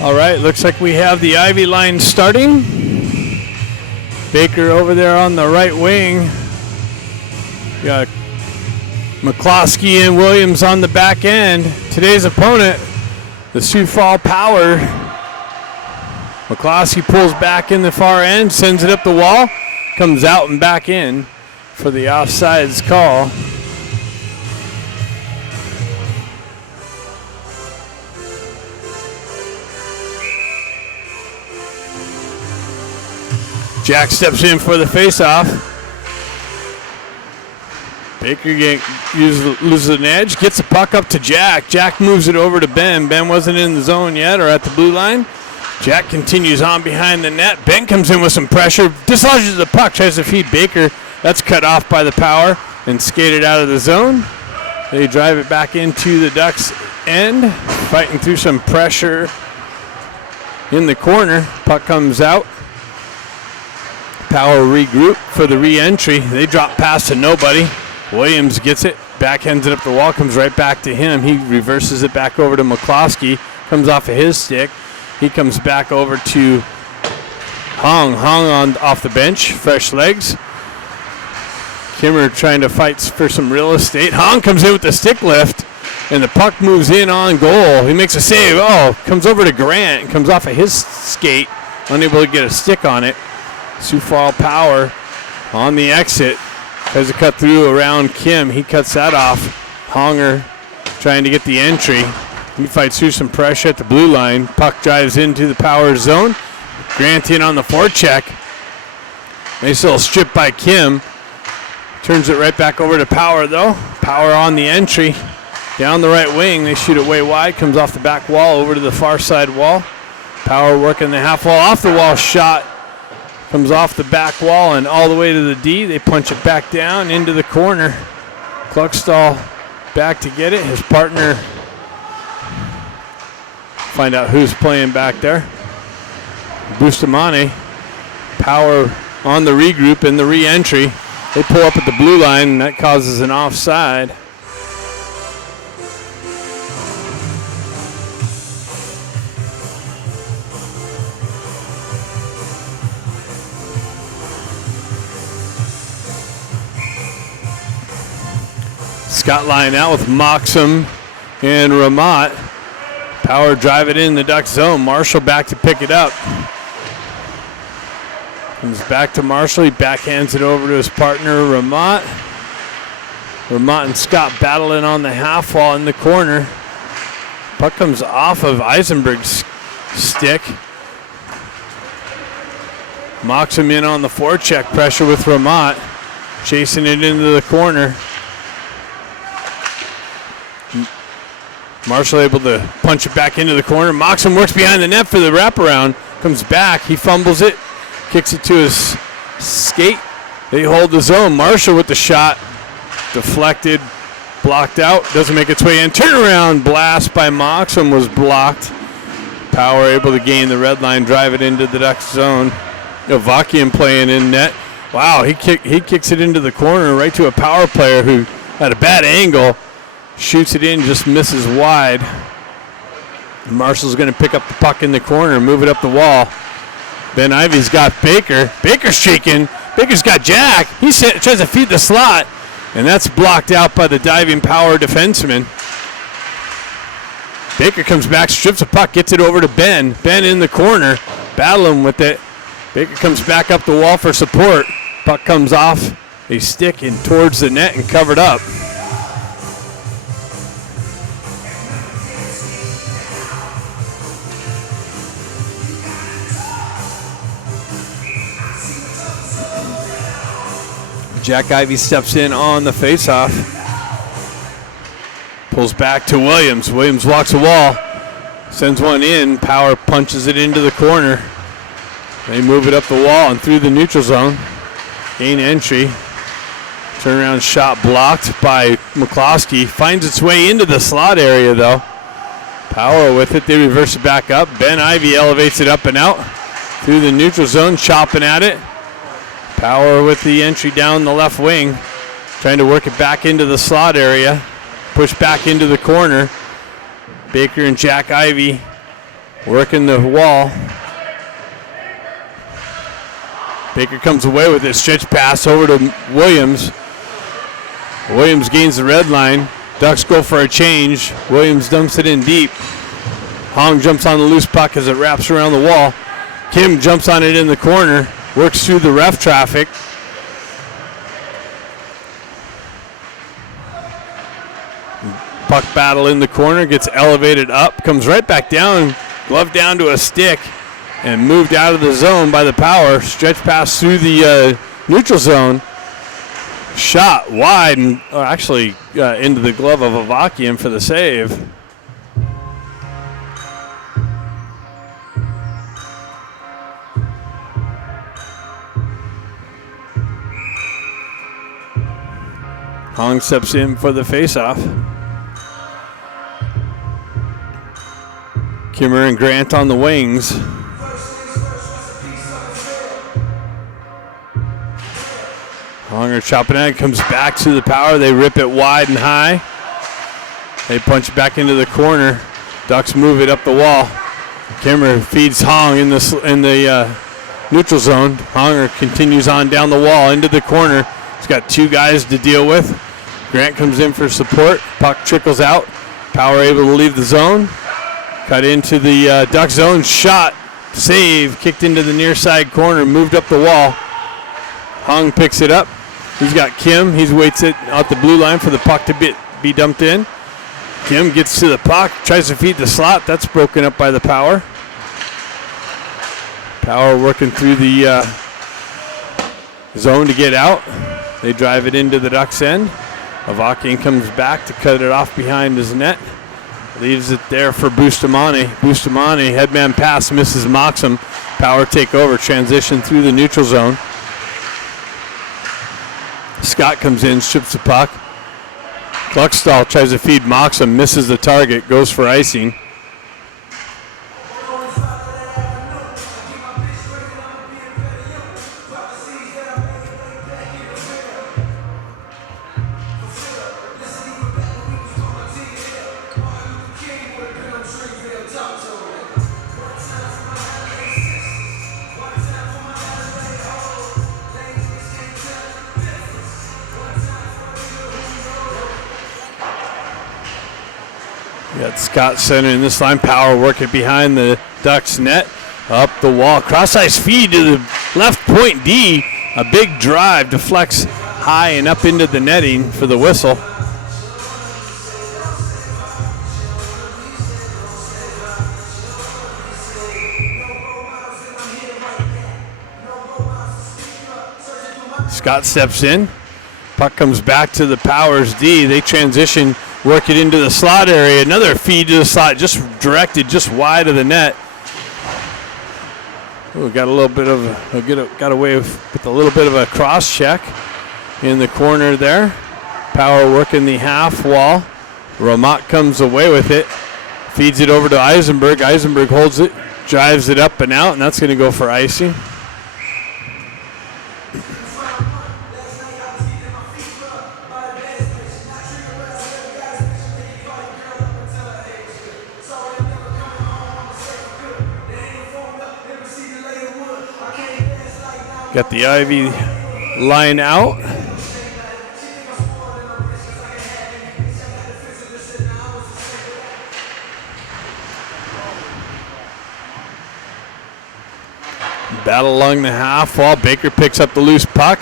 All right, looks like we have the Ivy line starting. Baker over there on the right wing. Got McCloskey and Williams on the back end. Today's opponent, the Sioux Falls Power. McCloskey pulls back in the far end, sends it up the wall, comes out and back in for the offsides call. Jack steps in for the faceoff. Baker loses an edge, gets the puck up to Jack. Jack moves it over to Ben. Ben wasn't in the zone yet or at the blue line. Jack continues on behind the net. Ben comes in with some pressure, dislodges the puck, tries to feed Baker. That's cut off by the Power and skated out of the zone. They drive it back into the Ducks' end, fighting through some pressure in the corner. Puck comes out. Power regroup for the re-entry. They drop pass to nobody. Williams gets it, backhands it up the wall, comes right back to him. He reverses it back over to McCloskey, comes off of his stick. He comes back over to Hong off the bench, fresh legs. Kimmer trying to fight for some real estate. Hong comes in with the stick lift, and the puck moves in on goal. He makes a save. Comes over to Grant, comes off of his skate, unable to get a stick on it. Sioux Falls Power on the exit. Tries to cut through around Kim. He cuts that off. Honger trying to get the entry. He fights through some pressure at the blue line. Puck drives into the Power zone. Grant in on the forecheck. Nice little strip by Kim. Turns it right back over to Power though. Power on the entry. Down the right wing. They shoot it way wide. Comes off the back wall over to the far side wall. Power working the half wall. Off the wall shot. Comes off the back wall and all the way to the D. They punch it back down into the corner. Kluckstall back to get it. His partner, find out who's playing back there. Bustamante. Power on the regroup and the re-entry. They pull up at the blue line and that causes an offside. Scott line out with Moxham and Ramat. Power drive it in the Duck zone. Marshall back to pick it up. Comes back to Marshall. He backhands it over to his partner, Ramat. Ramat and Scott battling on the half wall in the corner. Puck comes off of Eisenberg's stick. Moxham in on the forecheck pressure with Ramat. Chasing it into the corner. Marshall able to punch it back into the corner. Moxham works behind the net for the wraparound. Comes back. He fumbles it. Kicks it to his skate. They hold the zone. Marshall with the shot. Deflected. Blocked out. Doesn't make its way in. Turnaround blast by Moxham was blocked. Power able to gain the red line. Drive it into the Ducks zone. Avakian playing in net. Wow, he kicks it into the corner right to a Power player who had a bad angle. Shoots it in, just misses wide. Marshall's going to pick up the puck in the corner and move it up the wall. Ben Ivy's got Baker. Baker's streaking. Baker's got Jack. He tries to feed the slot, and that's blocked out by the diving Power defenseman. Baker comes back, strips the puck, gets it over to Ben. Ben in the corner, battling with it. Baker comes back up the wall for support. Puck comes off a stick and towards the net and covered up. Jack Ivey steps in on the faceoff. Pulls back to Williams. Williams walks the wall. Sends one in. Power punches it into the corner. They move it up the wall and through the neutral zone. Gain entry. Turnaround shot blocked by McCloskey. Finds its way into the slot area though. Power with it. They reverse it back up. Ben Ivey elevates it up and out. Through the neutral zone, chopping at it. Power with the entry down the left wing. Trying to work it back into the slot area. Push back into the corner. Baker and Jack Ivey working the wall. Baker comes away with it. Stretch pass over to Williams. Williams gains the red line. Ducks go for a change. Williams dumps it in deep. Hong jumps on the loose puck as it wraps around the wall. Kim jumps on it in the corner. Works through the ref traffic. Puck battle in the corner. Gets elevated up. Comes right back down. Glove down to a stick. And moved out of the zone by the Power. Stretch pass through the neutral zone. Shot wide and actually into the glove of Avakian for the save. Hong steps in for the faceoff. Kimmer and Grant on the wings. Honger chopping at it, comes back to the Power. They rip it wide and high. They punch it back into the corner. Ducks move it up the wall. Kimmer feeds Hong in the neutral zone. Honger continues on down the wall into the corner. He's got two guys to deal with. Grant comes in for support. Puck trickles out. Power able to leave the zone. Cut into the Duck zone. Shot. Save. Kicked into the near side corner. Moved up the wall. Hong picks it up. He's got Kim. He waits it out the blue line for the puck to be dumped in. Kim gets to the puck. Tries to feed the slot. That's broken up by the Power. Power working through the zone to get out. They drive it into the Ducks end. Avakian comes back to cut it off behind his net. Leaves it there for Bustamante. Bustamante, headman pass, misses Moxham. Power take over, transition through the neutral zone. Scott comes in, strips the puck. Kluckstall tries to feed Moxham, misses the target, goes for icing. Got Scott centering this line. Power working behind the Ducks net. Up the wall. Cross ice feed to the left point D. A big drive deflects high and up into the netting for the whistle. Scott steps in. Puck comes back to the Powers D. They transition. Work it into the slot area. Another feed to the slot, just directed just wide of the net. Ooh, got a little bit of got away with a little bit of a cross check in the corner there. Power working the half wall. Romat comes away with it, feeds it over to Eisenberg. Eisenberg holds it, drives it up and out, and that's going to go for icing. Got the Ivy line out. Battle along the half wall. Baker picks up the loose puck.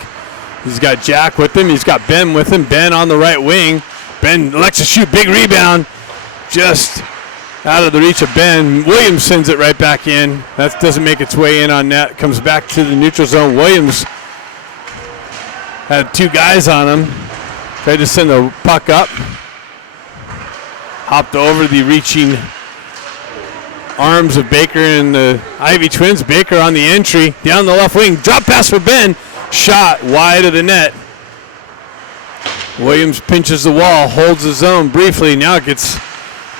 He's got Jack with him. He's got Ben with him. Ben on the right wing. Ben elects to shoot. Big rebound. Just out of the reach of Ben. Williams sends it right back in. That doesn't make its way in on net. Comes back to the neutral zone. Williams had two guys on him. Tried to send the puck up. Hopped over the reaching arms of Baker and the Ivy twins. Baker on the entry. Down the left wing. Drop pass for Ben. Shot wide of the net. Williams pinches the wall. Holds the zone briefly. Now it gets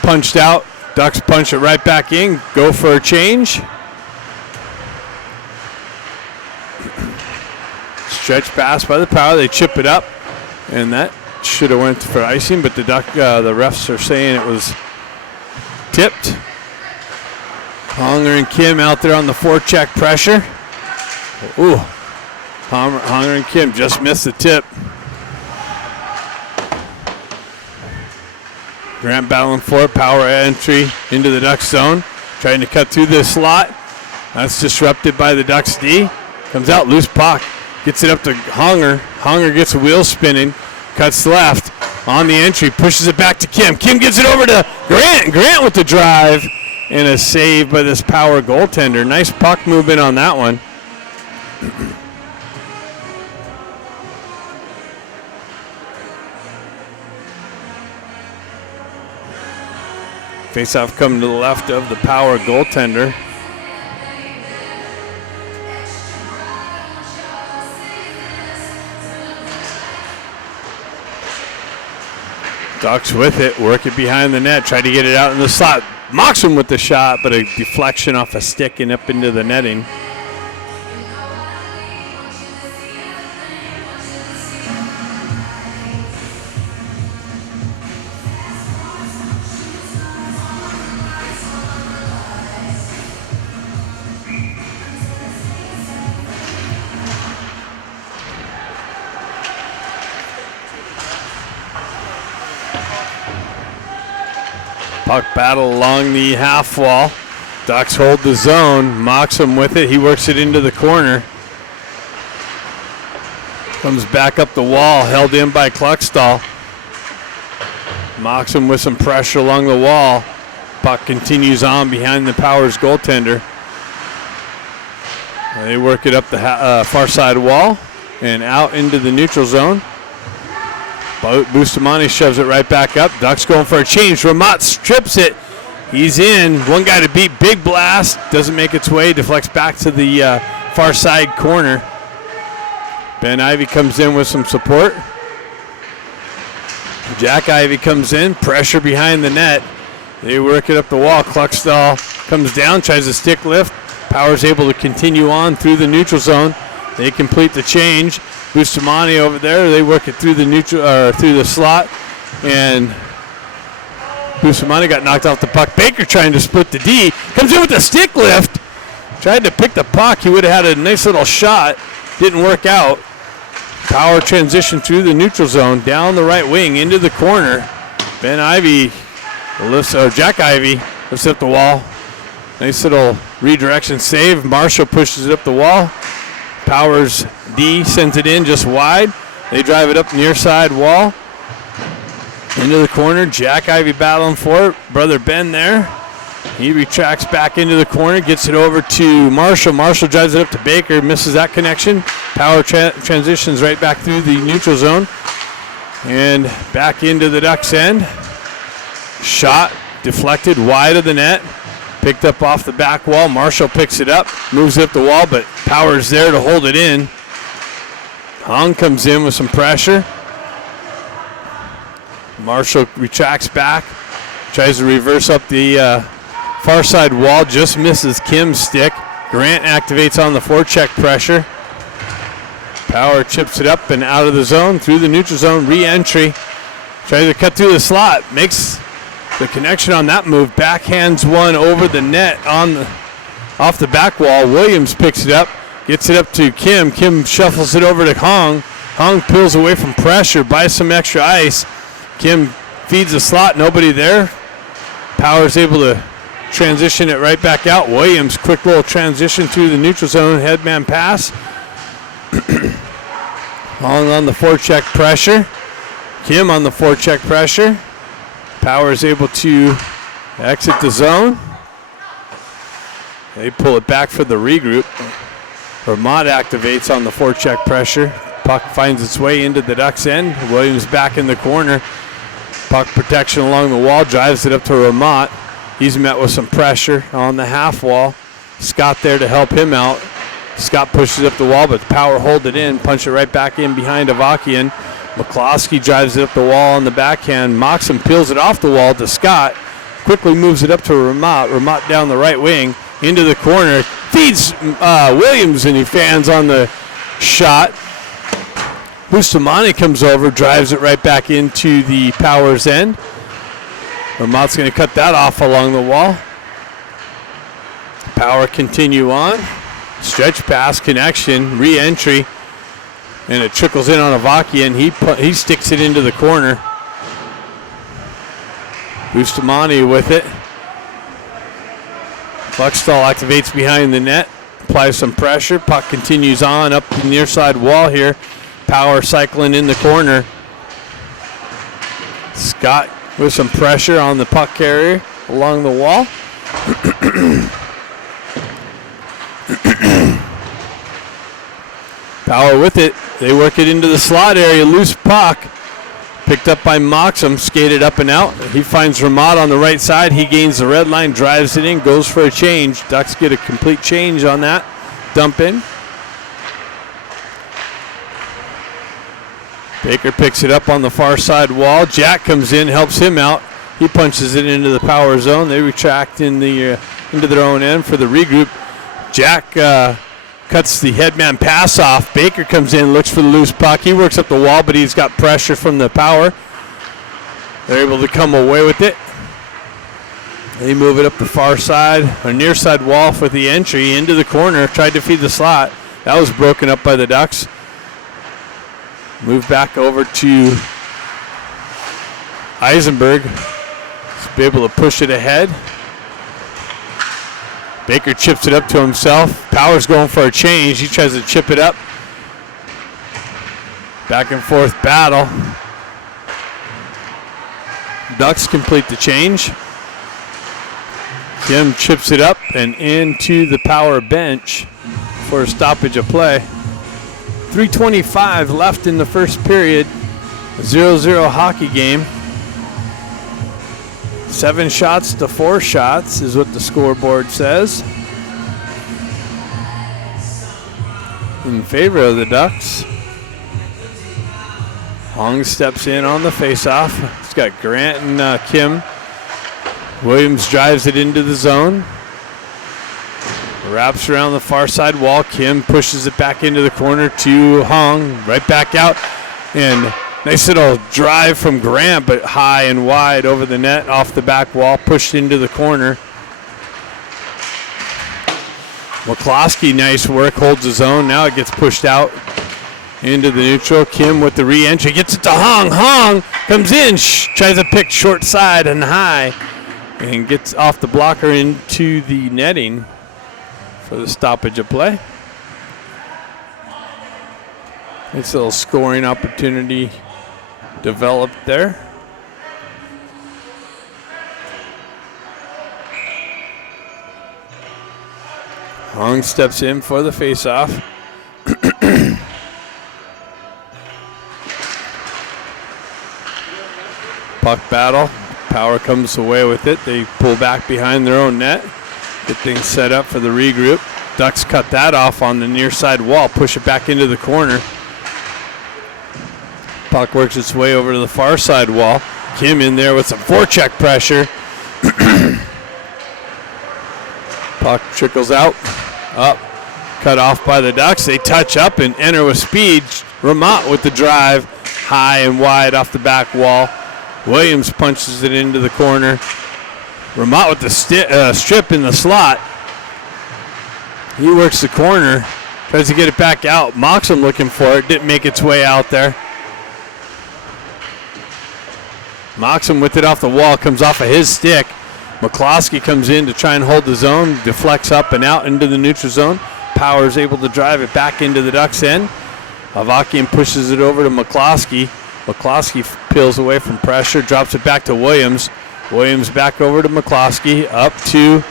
punched out. Ducks punch it right back in. Go for a change. Stretch pass by the Power. They chip it up. And that should have went for icing, but the refs are saying it was tipped. Honger and Kim out there on the forecheck pressure. Ooh, Honger and Kim just missed the tip. Grant battling for it, power entry into the Ducks zone. Trying to cut through the slot. That's disrupted by the Ducks D. Comes out, loose puck. Gets it up to Honger. Honger gets a wheel spinning. Cuts left. On the entry, pushes it back to Kim. Kim gives it over to Grant. Grant with the drive. And a save by this power goaltender. Nice puck movement on that one. Face-off coming to the left of the power goaltender. Ducks with it, work it behind the net, try to get it out in the slot. Moxham with the shot, but a deflection off a stick and up into the netting. Puck battle along the half wall. Ducks hold the zone. Moxham with it. He works it into the corner. Comes back up the wall, held in by Kluckstall. Moxham with some pressure along the wall. Puck continues on behind the Powers goaltender. They work it up the far side wall and out into the neutral zone. Bustamante shoves it right back up. Ducks going for a change. Ramat strips it. He's in. One guy to beat. Big blast. Doesn't make its way. Deflects back to the far side corner. Ben Ivy comes in with some support. Jack Ivy comes in. Pressure behind the net. They work it up the wall. Kluckstall comes down. Tries to stick lift. Powers able to continue on through the neutral zone. They complete the change. Bustamante over there. They work it through the neutral through the slot, and Bustamante got knocked off the puck. Baker trying to split the D. Comes in with a stick lift. Tried to pick the puck. He would have had a nice little shot. Didn't work out. Power transition through the neutral zone, down the right wing, into the corner. Ben Ivy lifts, Jack Ivy lifts up the wall. Nice little redirection save. Marshall pushes it up the wall. Powers D sends it in just wide. They drive it up near side wall. Into the corner. Jack Ivy battling for it. Brother Ben there. He retracts back into the corner. Gets it over to Marshall. Marshall drives it up to Baker. Misses that connection. Power transitions right back through the neutral zone. And back into the Ducks end. Shot deflected wide of the net. Picked up off the back wall. Marshall picks it up, moves it up the wall, but Powers there to hold it in. Hong comes in with some pressure. Marshall retracts back, tries to reverse up the far side wall, just misses Kim's stick. Grant activates on the forecheck pressure. Power chips it up and out of the zone, through the neutral zone, re-entry. Tries to cut through the slot, makes the connection on that move, backhands one over the net off the back wall. Williams picks it up, gets it up to Kim. Kim shuffles it over to Hong. Hong pulls away from pressure, buys some extra ice. Kim feeds the slot, nobody there. Power's able to transition it right back out. Williams, quick little transition through the neutral zone, headman pass. Hong on the forecheck pressure. Kim on the forecheck pressure. Power is able to exit the zone. They pull it back for the regroup. Vermont activates on the forecheck pressure. Puck finds its way into the Ducks end. Williams back in the corner. Puck protection along the wall, drives it up to Vermont. He's met with some pressure on the half wall. Scott there to help him out. Scott pushes up the wall, but Power hold it in, punch it right back in behind Avakian. McCloskey drives it up the wall on the backhand. Moxham peels it off the wall to Scott. Quickly moves it up to Ramat. Ramat down the right wing into the corner. Feeds Williams, and he fans on the shot. Bustamante comes over, drives it right back into the Powers end. Ramat's going to cut that off along the wall. Power continue on. Stretch pass connection, re-entry, and it trickles in on Avakian. He sticks it into the corner. Bustamante with it. Buckstall activates behind the net, applies some pressure. Puck continues on up the near side wall here. Power cycling in the corner. Scott with some pressure on the puck carrier along the wall. Power with it. They work it into the slot area. Loose puck. Picked up by Moxham. Skated up and out. He finds Ramat on the right side. He gains the red line. Drives it in. Goes for a change. Ducks get a complete change on that. Dump in. Baker picks it up on the far side wall. Jack comes in. Helps him out. He punches it into the power zone. They retract in the into their own end for the regroup. Jack cuts the headman pass off. Baker comes in, looks for the loose puck. He works up the wall, but he's got pressure from the power. They're able to come away with it. They move it up the far side, or near side wall for the entry into the corner. Tried to feed the slot. That was broken up by the Ducks. Move back over to Eisenberg. He's be able to push it ahead. Baker chips it up to himself. Power's going for a change. He tries to chip it up. Back and forth battle. Ducks complete the change. Kim chips it up and into the Power bench for a stoppage of play. 3:25 left in the first period. 0-0 hockey game. 7 shots to 4 shots is what the scoreboard says. In favor of the Ducks. Hong steps in on the faceoff. He's got Grant and Kim. Williams drives it into the zone. Wraps around the far side wall. Kim pushes it back into the corner to Hong. Right back out. And nice little drive from Grant, but high and wide over the net, off the back wall, pushed into the corner. McCloskey, nice work, holds his own. Now it gets pushed out into the neutral. Kim with the re-entry, gets it to Hong. Hong comes in, tries to pick short side and high, and gets off the blocker into the netting for the stoppage of play. Nice little scoring opportunity developed there. Hong steps in for the faceoff. Puck battle. Power comes away with it. They pull back behind their own net. Get things set up for the regroup. Ducks cut that off on the near side wall. Push it back into the corner. Puck works its way over to the far side wall. Kim in there with some forecheck pressure. Puck trickles out. Up. Cut off by the Ducks. They touch up and enter with speed. Ramat with the drive. High and wide off the back wall. Williams punches it into the corner. Ramat with the strip in the slot. He works the corner. Tries to get it back out. Moxham looking for it. Didn't make its way out there. Moxham with it off the wall, comes off of his stick. McCloskey comes in to try and hold the zone, deflects up and out into the neutral zone. Power is able to drive it back into the Ducks' end. Avakian pushes it over to McCloskey. McCloskey peels away from pressure, drops it back to Williams. Williams back over to McCloskey, up to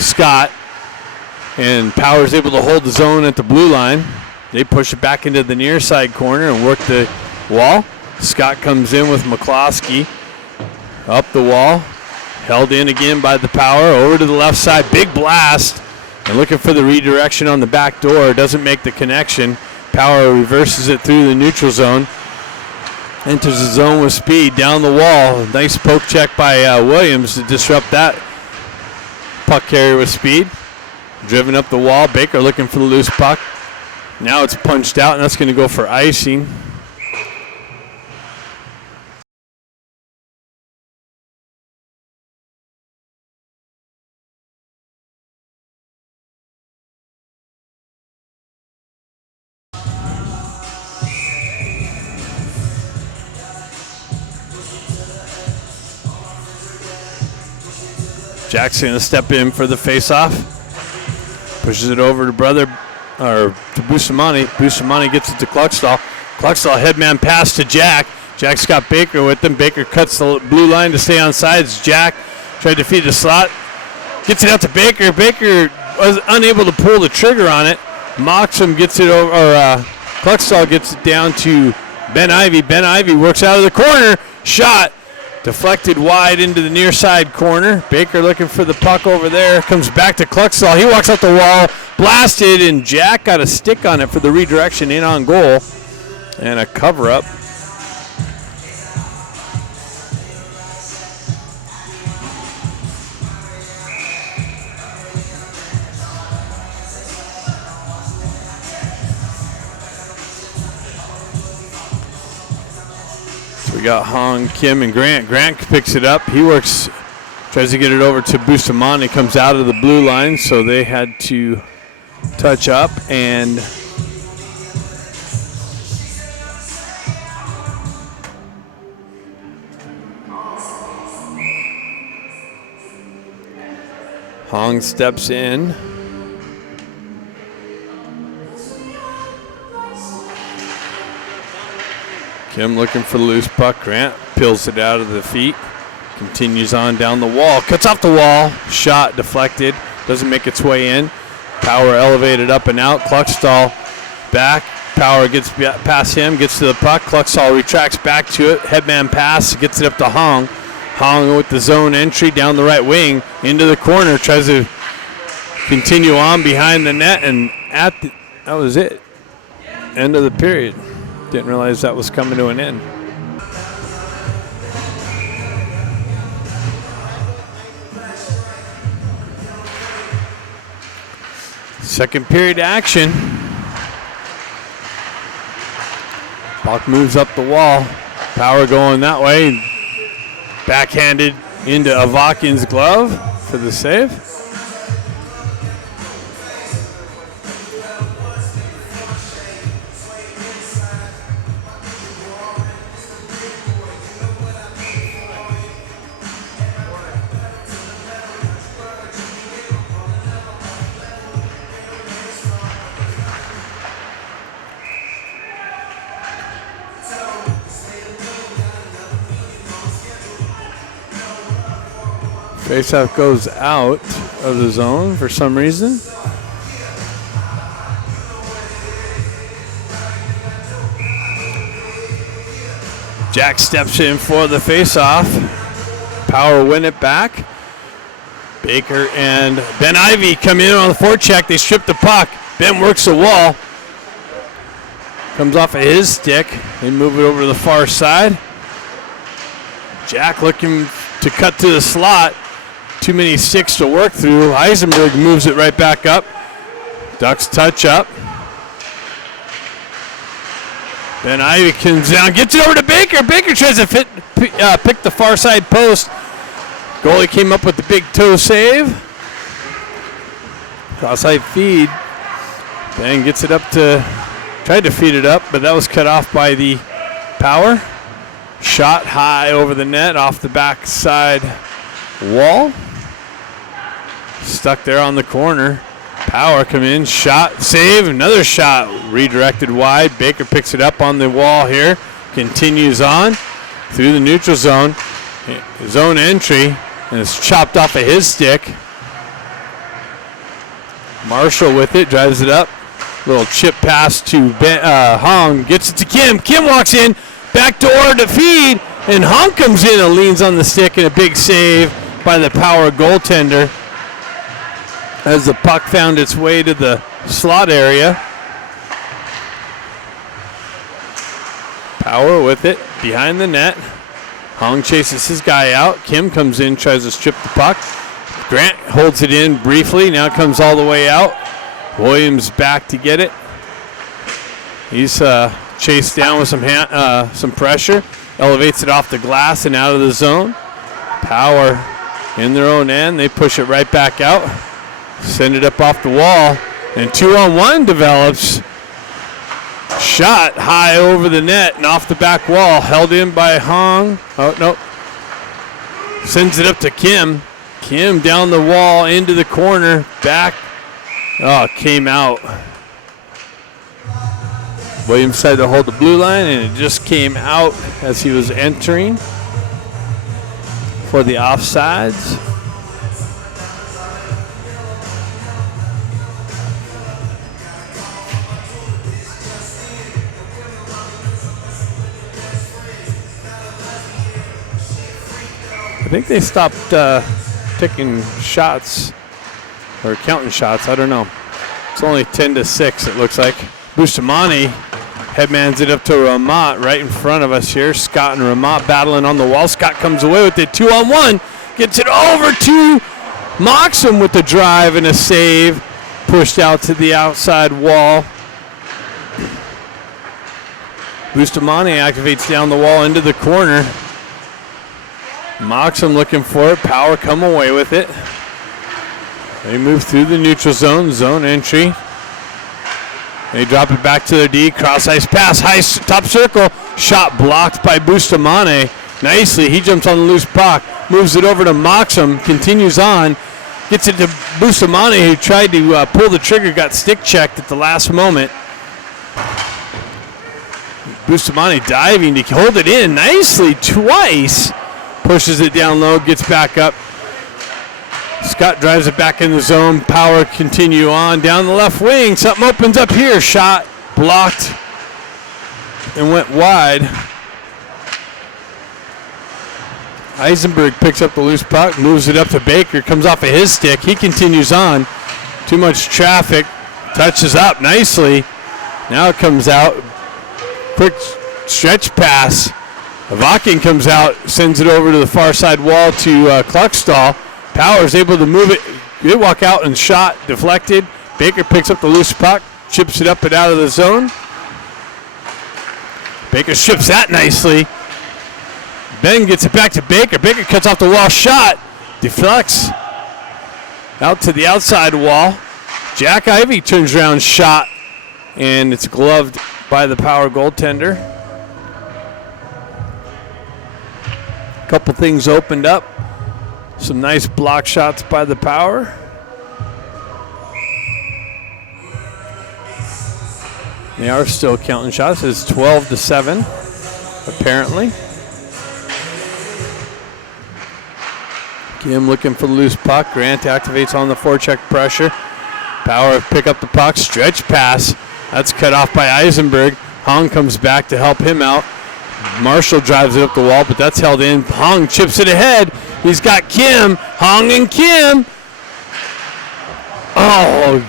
Scott. And Power is able to hold the zone at the blue line. They push it back into the near side corner and work the wall. Scott comes in with McCloskey. Up the wall. Held in again by the Power. Over to the left side. Big blast. And looking for the redirection on the back door. Doesn't make the connection. Power reverses it through the neutral zone. Enters the zone with speed down the wall. Nice poke check by Williams to disrupt that puck carrier with speed. Driven up the wall. Baker looking for the loose puck. Now it's punched out, and that's going to go for icing. Jack's going to step in for the face-off. Pushes it over to Bustamante. Bustamante gets it to Cluckstall. Cluckstall headman pass to Jack. Jack's got Baker with him. Baker cuts the blue line to stay on sides. Jack tried to feed the slot. Gets it out to Baker. Baker was unable to pull the trigger on it. Moxham gets it over, Cluckstall gets it down to Ben Ivy. Ben Ivy works out of the corner. Shot. Deflected wide into the near side corner. Baker looking for the puck over there. Comes back to Cluckstall. He walks out the wall. Blasted, and Jack got a stick on it for the redirection in on goal. And a cover-up. We got Hong, Kim, and Grant. Grant picks it up. He works, tries to get it over to Bustamante. Comes out of the blue line, so they had to touch up. And Hong steps in. Kim looking for the loose puck. Grant peels it out of the feet. Continues on down the wall. Cuts off the wall. Shot deflected. Doesn't make its way in. Power elevated up and out. Cluckstall back. Power gets past him. Gets to the puck. Cluckstall retracts back to it. Headman pass. Gets it up to Hong. Hong with the zone entry down the right wing. Into the corner. Tries to continue on behind the net. And that was it. End of the period. Didn't realize that was coming to an end. Second period action. Puck moves up the wall. Power going that way. Backhanded into Avakian's glove for the save. Faceoff goes out of the zone for some reason. Jack steps in for the faceoff. Power win it back. Baker and Ben Ivy come in on the forecheck. They strip the puck. Ben works the wall. Comes off of his stick. They move it over to the far side. Jack looking to cut to the slot. Too many sticks to work through. Eisenberg moves it right back up. Ducks touch up. Ben Ivy comes down, gets it over to Baker. Baker tries to pick the far side post. Goalie came up with the big toe save. Cross-side feed. Ben gets it up tried to feed it up, but that was cut off by the Power. Shot high over the net off the backside wall. Stuck there on the corner. Power come in, shot, save, another shot redirected wide. Baker picks it up on the wall here. Continues on through the neutral zone. Zone entry, and it's chopped off of his stick. Marshall with it, drives it up. Little chip pass to Hong, gets it to Kim. Kim walks in, back door to feed, and Hong comes in and leans on the stick, and a big save by the Power goaltender as the puck found its way to the slot area. Power with it behind the net. Hong chases his guy out. Kim comes in, tries to strip the puck. Grant holds it in briefly, now comes all the way out. Williams back to get it. He's chased down with some pressure. Elevates it off the glass and out of the zone. Power in their own end. They push it right back out. Send it up off the wall. And 2-on-1 develops. Shot high over the net and off the back wall. Held in by Hong. Oh, no. Sends it up to Kim. Kim down the wall into the corner. Back. Oh, came out. Williams tried to hold the blue line, and it just came out as he was entering for the offsides. I think they stopped taking shots or counting shots. I don't know. It's only 10-6, it looks like. Bustamante headmans it up to Ramat right in front of us here. Scott and Ramat battling on the wall. Scott comes away with it 2-on-1. Gets it over to Moxham with the drive and a save. Pushed out to the outside wall. Bustamante activates down the wall into the corner. Moxham looking for it. Power come away with it. They move through the neutral zone. Zone entry. They drop it back to their D. Cross ice pass. High top circle. Shot blocked by Bustamante. Nicely. He jumps on the loose puck. Moves it over to Moxham. Continues on. Gets it to Bustamante, who tried to pull the trigger. Got stick checked at the last moment. Bustamante diving to hold it in nicely twice. Pushes it down low, gets back up. Scott drives it back in the zone. Power continue on down the left wing. Something opens up here. Shot blocked and went wide. Eisenberg picks up the loose puck, moves it up to Baker, comes off of his stick. He continues on. Too much traffic. Touches up nicely. Now it comes out. Quick stretch pass. Avakian comes out, sends it over to the far side wall to Kluckstall. Power's able to move it. They walk out and shot, deflected. Baker picks up the loose puck, chips it up and out of the zone. Baker ships that nicely. Ben gets it back to Baker. Baker cuts off the wall, shot, deflects out to the outside wall. Jack Ivey turns around, shot, and it's gloved by the Power goaltender. Couple things opened up. Some nice block shots by the Power. They are still counting shots. It's 12-7, apparently. Kim looking for the loose puck. Grant activates on the forecheck pressure. Power pick up the puck. Stretch pass. That's cut off by Eisenberg. Hong comes back to help him out. Marshall drives it up the wall, but that's held in. Hong chips it ahead. He's got Kim. Hong and Kim. Oh,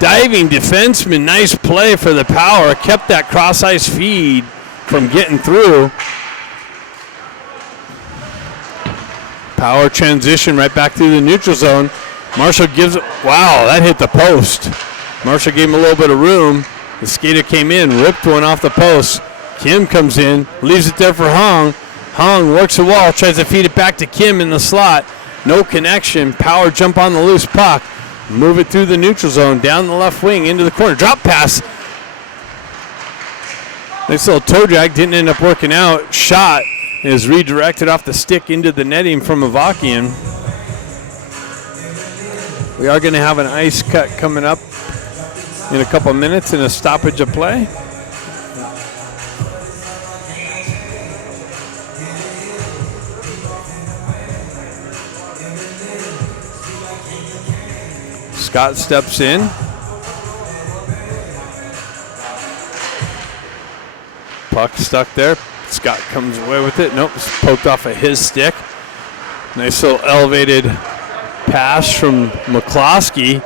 diving defenseman. Nice play for the Power. Kept that cross-ice feed from getting through. Power transition right back through the neutral zone. Marshall gives it. Wow, that hit the post. Marshall gave him a little bit of room. The skater came in, ripped one off the post. Kim comes in, leaves it there for Hong. Hong works the wall, tries to feed it back to Kim in the slot. No connection. Power jump on the loose puck. Move it through the neutral zone, down the left wing, into the corner. Drop pass. Nice little toe drag, didn't end up working out. Shot is redirected off the stick into the netting from Avakian. We are going to have an ice cut coming up in a couple minutes and a stoppage of play. Scott steps in. Puck stuck there. Scott comes away with it. Nope, it's poked off of his stick. Nice little elevated pass from McCloskey.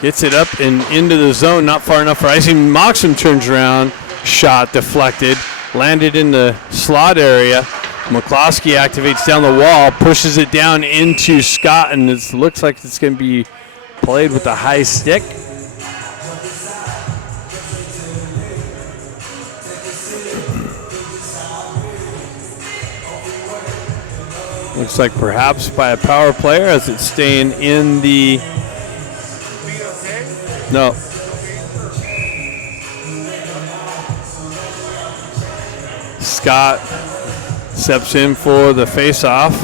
Gets it up and into the zone, not far enough for icing. Moxham turns around. Shot deflected. Landed in the slot area. McCloskey activates down the wall, pushes it down into Scott, and it looks like it's going to be played with a high stick. Looks like perhaps by a Power player as it's staying in the... No. Scott steps in for the face-off.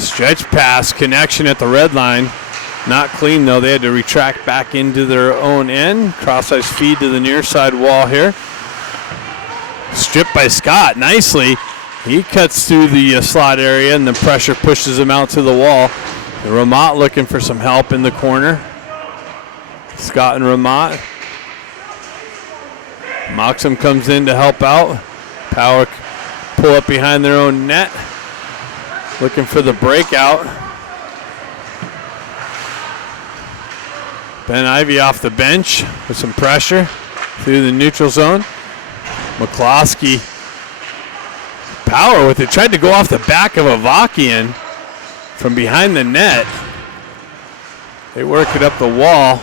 Stretch pass, connection at the red line. Not clean though, they had to retract back into their own end. Cross-ice feed to the near side wall here. Stripped by Scott nicely. He cuts through the slot area and the pressure pushes him out to the wall. Ramat looking for some help in the corner. Scott and Ramat. Moxham comes in to help out. Power pull up behind their own net. Looking for the breakout. Ben Ivy off the bench with some pressure through the neutral zone. McCloskey, Power with it. Tried to go off the back of Avakian from behind the net. They work it up the wall.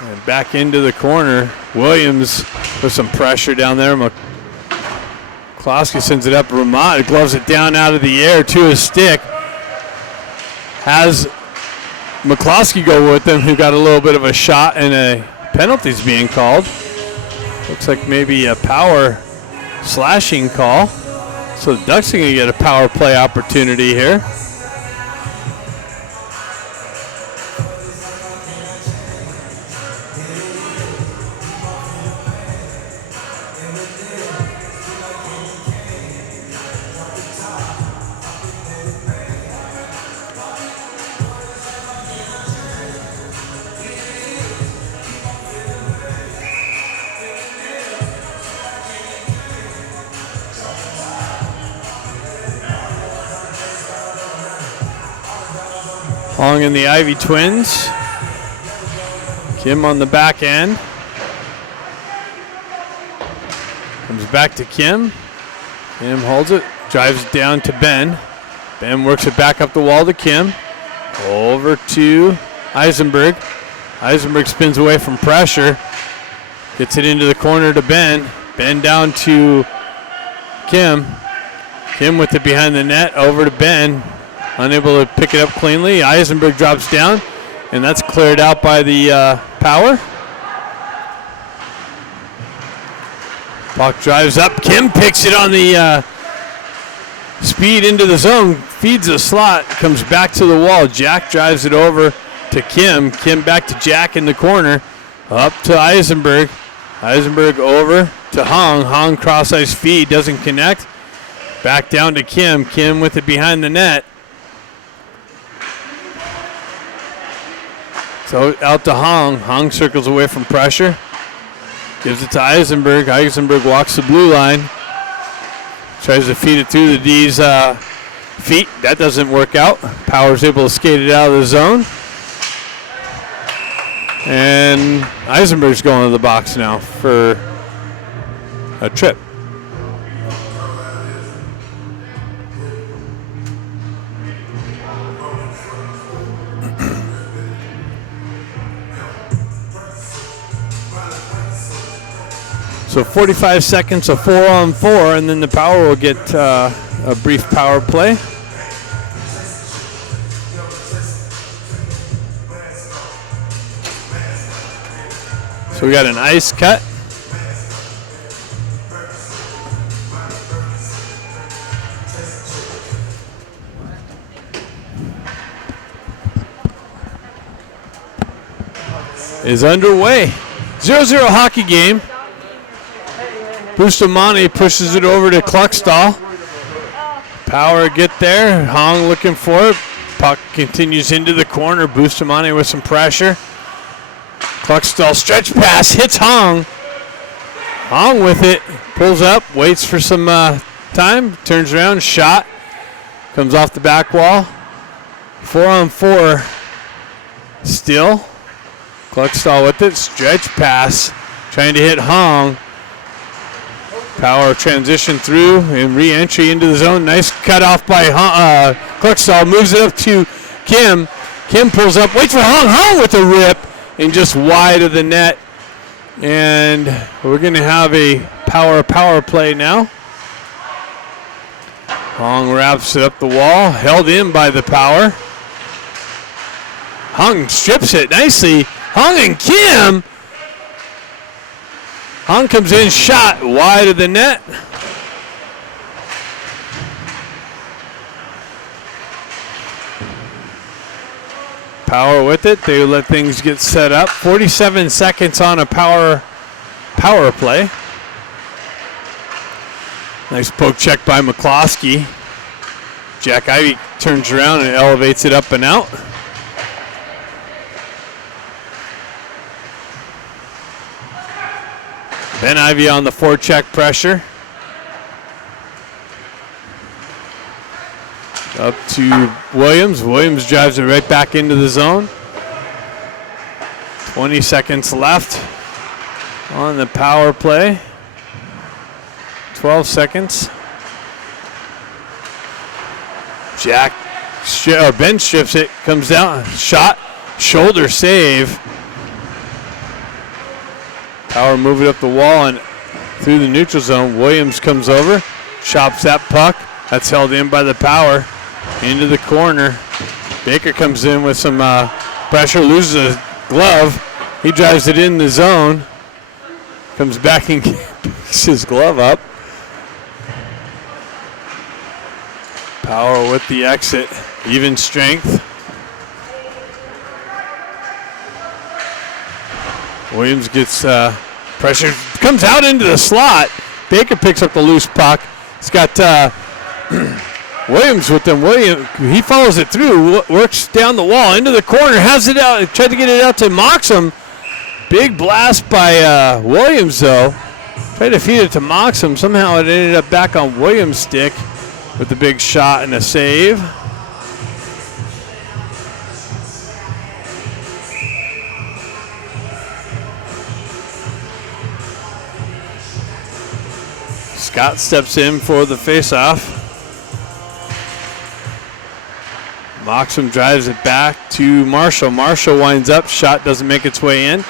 And back into the corner. Williams with some pressure down there. McCloskey sends it up. Ramat gloves it down out of the air to his stick. Has McCloskey go with him, who got a little bit of a shot, and a penalty's being called. Looks like maybe a power slashing call. So the Ducks are going to get a power play opportunity here. Long in the Ivy twins. Kim on the back end. Comes back to Kim. Kim holds it, drives it down to Ben. Ben works it back up the wall to Kim. Over to Eisenberg. Eisenberg spins away from pressure. Gets it into the corner to Ben. Ben down to Kim. Kim with it behind the net, over to Ben. Unable to pick it up cleanly. Eisenberg drops down, and that's cleared out by the Power. Puck drives up. Kim picks it on the speed into the zone, feeds the slot, comes back to the wall. Jack drives it over to Kim. Kim back to Jack in the corner. Up to Eisenberg. Eisenberg over to Hong. Hong cross-ice feed, doesn't connect. Back down to Kim. Kim with it behind the net. So out to Hong. Hong circles away from pressure. Gives it to Eisenberg. Eisenberg walks the blue line. Tries to feed it through the D's feet. That doesn't work out. Power's able to skate it out of the zone. And Eisenberg's going to the box now for a trip. So 45 seconds of 4-on-4, and then the Power will get a brief power play. So we got an ice cut. Is underway. 0-0 hockey game. Bustamante pushes it over to Kluckstall. Power get there. Hong looking for it. Puck continues into the corner. Bustamante with some pressure. Kluckstall stretch pass. Hits Hong. Hong with it. Pulls up. Waits for some time. Turns around. Shot. Comes off the back wall. 4-on-4 still. Kluckstall with it. Stretch pass. Trying to hit Hong. Power transition through and re-entry into the zone. Nice cut off by Kluckstall. Moves it up to Kim. Kim pulls up, waits for Hong. Hong with a rip and just wide of the net. And we're going to have a power play now. Hong wraps it up the wall. Held in by the Power. Hong strips it nicely. Hong and Kim. Hong comes in, shot wide of the net. Power with it. They let things get set up. 47 seconds on a power play. Nice poke check by McCloskey. Jack Ivy turns around and elevates it up and out. Ben Ivy on the forecheck pressure. Up to Williams. Williams drives it right back into the zone. 20 seconds left on the power play. 12 seconds. Ben strips it, comes down, shot, shoulder save. Power move it up the wall and through the neutral zone. Williams comes over, chops that puck. That's held in by the Power. Into the corner. Baker comes in with some pressure, loses a glove. He drives it in the zone. Comes back and picks his glove up. Power with the exit. Even strength. Williams gets pressure. Comes out into the slot. Baker picks up the loose puck. It's got Williams with them. He follows it through, works down the wall into the corner, has it out, tried to get it out to Moxham. Big blast by Williams though. Tried to feed it to Moxham. Somehow it ended up back on Williams' stick with the big shot and a save. Scott steps in for the faceoff. Moxham drives it back to Marshall. Marshall winds up. Shot doesn't make its way in.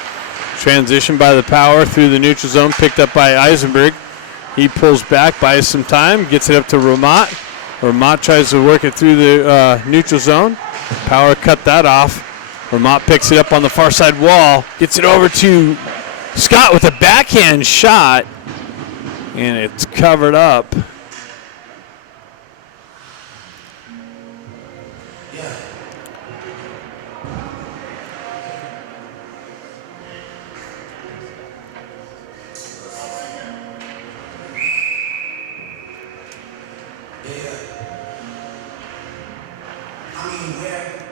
Transition by the Power through the neutral zone. Picked up by Eisenberg. He pulls back, buys some time, gets it up to Ramat. Ramat tries to work it through the neutral zone. Power cut that off. Ramat picks it up on the far side wall. Gets it over to Scott with a backhand shot. And it's covered up.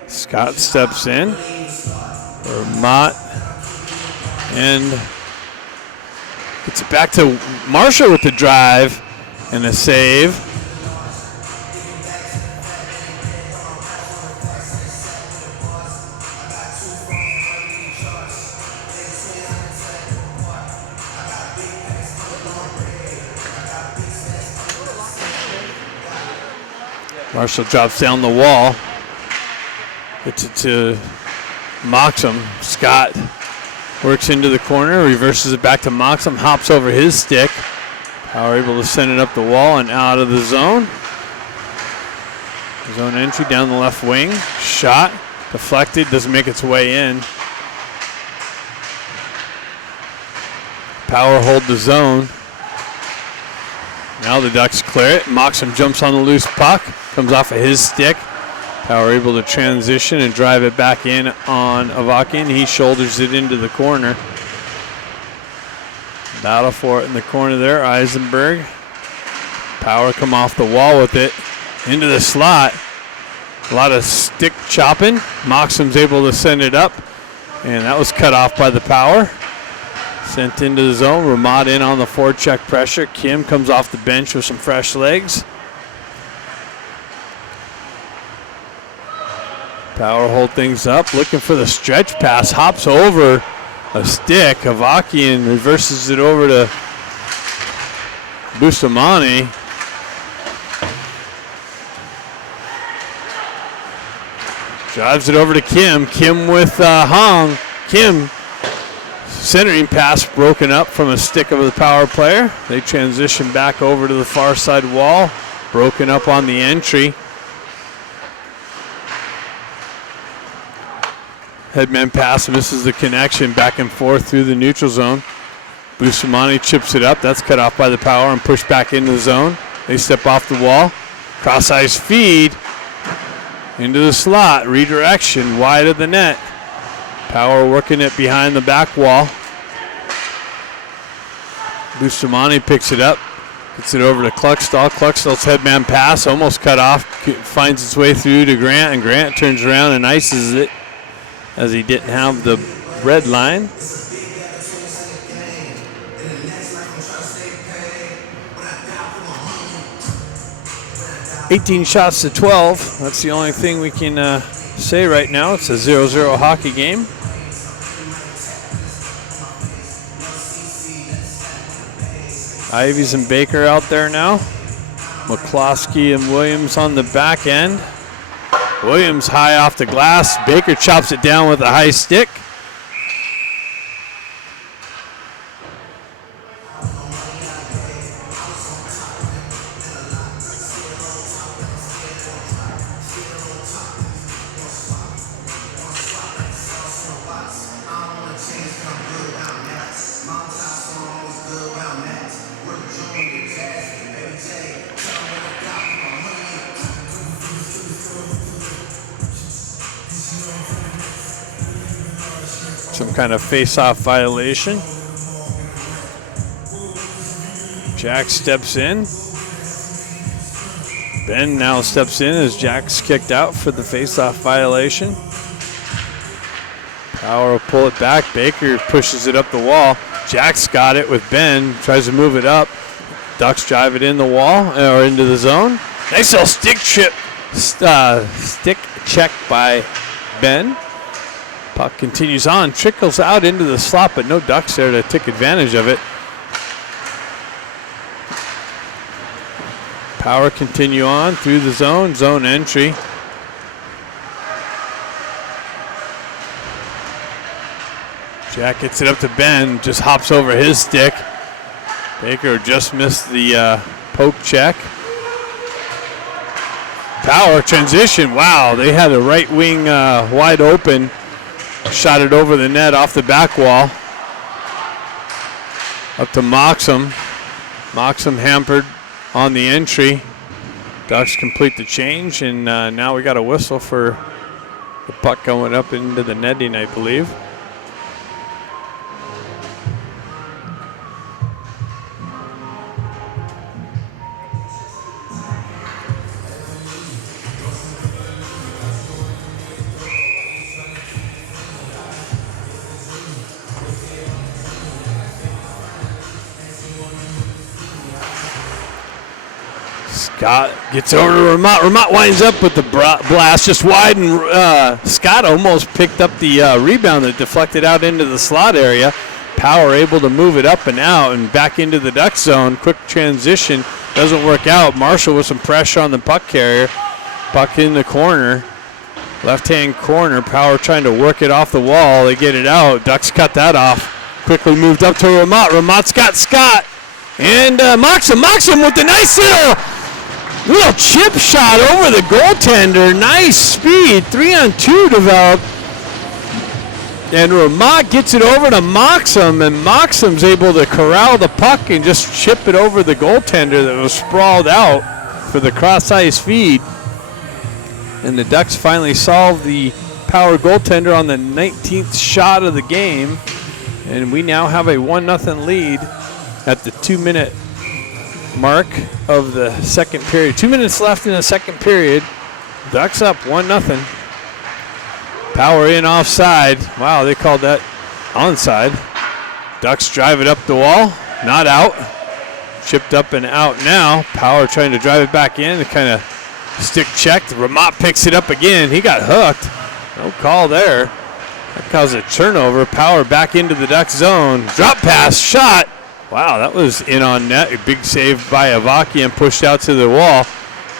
Scott steps in. Mott and gets it back to Marshall with the drive and a save. Marshall drops down the wall. Gets it to Moxham. Scott works into the corner, reverses it back to Moxham, hops over his stick. Power able to send it up the wall and out of the zone. Zone entry down the left wing. Shot, deflected, doesn't make its way in. Power hold the zone. Now the Ducks clear it. Moxham jumps on the loose puck, comes off of his stick. Power able to transition and drive it back in on Avakian. He shoulders it into the corner. Battle for it in the corner there. Eisenberg. Power come off the wall with it. Into the slot. A lot of stick chopping. Moxham's able to send it up. And that was cut off by the Power. Sent into the zone. Ramat in on the forecheck pressure. Kim comes off the bench with some fresh legs. Power hold things up, looking for the stretch pass, hops over a stick. Avakian reverses it over to Bustamante. Drives it over to Kim. Kim with Hong. Kim, centering pass broken up from a stick of the Power player. They transition back over to the far side wall. Broken up on the entry. Headman pass misses the connection back and forth through the neutral zone. Bustamante chips it up. That's cut off by the Power and pushed back into the zone. They step off the wall. Cross-ice feed. Into the slot, redirection, wide of the net. Power working it behind the back wall. Bustamante picks it up, gets it over to Cluckstall. Cluckstall's headman pass, almost cut off, finds its way through to Grant, and Grant turns around and ices it as he didn't have the red line. $18 shots to 12. That's the only thing we can say right now. It's a 0-0 hockey game. Ivies and Baker out there now. McCloskey and Williams on the back end. Williams high off the glass. Baker chops it down with a high stick. Some kind of face-off violation. Jack steps in. Ben now steps in as Jack's kicked out for the face-off violation. Power will pull it back. Baker pushes it up the wall. Jack's got it with Ben. Tries to move it up. Ducks drive it in the wall or into the zone. Nice little stick check by Ben. Puck continues on, trickles out into the slot, but no Ducks there to take advantage of it. Power continue on through the zone entry. Jack gets it up to Ben, just hops over his stick. Baker just missed the poke check. Power transition, wow, they had a right wing wide open. Shot it over the net off the back wall. Up to Moxham. Moxham hampered on the entry. Ducks complete the change, and now we got a whistle for the puck going up into the netting, I believe. Scott gets over to Ramot. Ramot winds up with the blast just wide, and Scott almost picked up the rebound that deflected out into the slot area. Power able to move it up and out and back into the Duck zone. Quick transition doesn't work out. Marshall with some pressure on the puck carrier. Puck in the corner. Left-hand corner. Power trying to work it off the wall. They get it out. Ducks cut that off. Quickly moved up to Ramot. Ramot's got Scott. And Moxham with the nice little chip shot over the goaltender. Nice speed. 3-on-2 developed. And Ramot gets it over to Moxham, and Moxham's able to corral the puck and just chip it over the goaltender that was sprawled out for the cross-ice feed. And the Ducks finally solved the Power goaltender on the 19th shot of the game. And we now have a 1-0 lead at the 2-minute mark of the second period. 2 minutes left in the second period. Ducks up 1-0. Power in offside. Wow, they called that onside. Ducks drive it up the wall. Not out. Chipped up and out now. Power trying to drive it back in. Kind of stick checked. Ramot picks it up again. He got hooked. No call there. That caused a turnover. Power back into the Ducks zone. Drop pass, shot. Wow, that was in on net. A big save by Avakian, pushed out to the wall.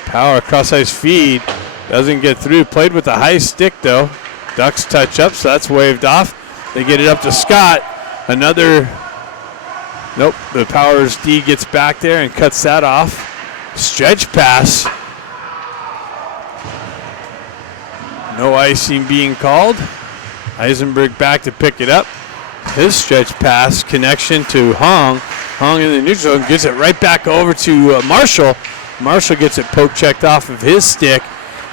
Power cross-ice feed. Doesn't get through. Played with a high stick, though. Ducks touch up, so that's waved off. They get it up to Scott. Another. Nope, the Powers D gets back there and cuts that off. Stretch pass. No icing being called. Eisenberg back to pick it up. His stretch pass connection to Hong. Hong in the neutral zone gets it right back over to Marshall. Marshall gets it poke checked off of his stick.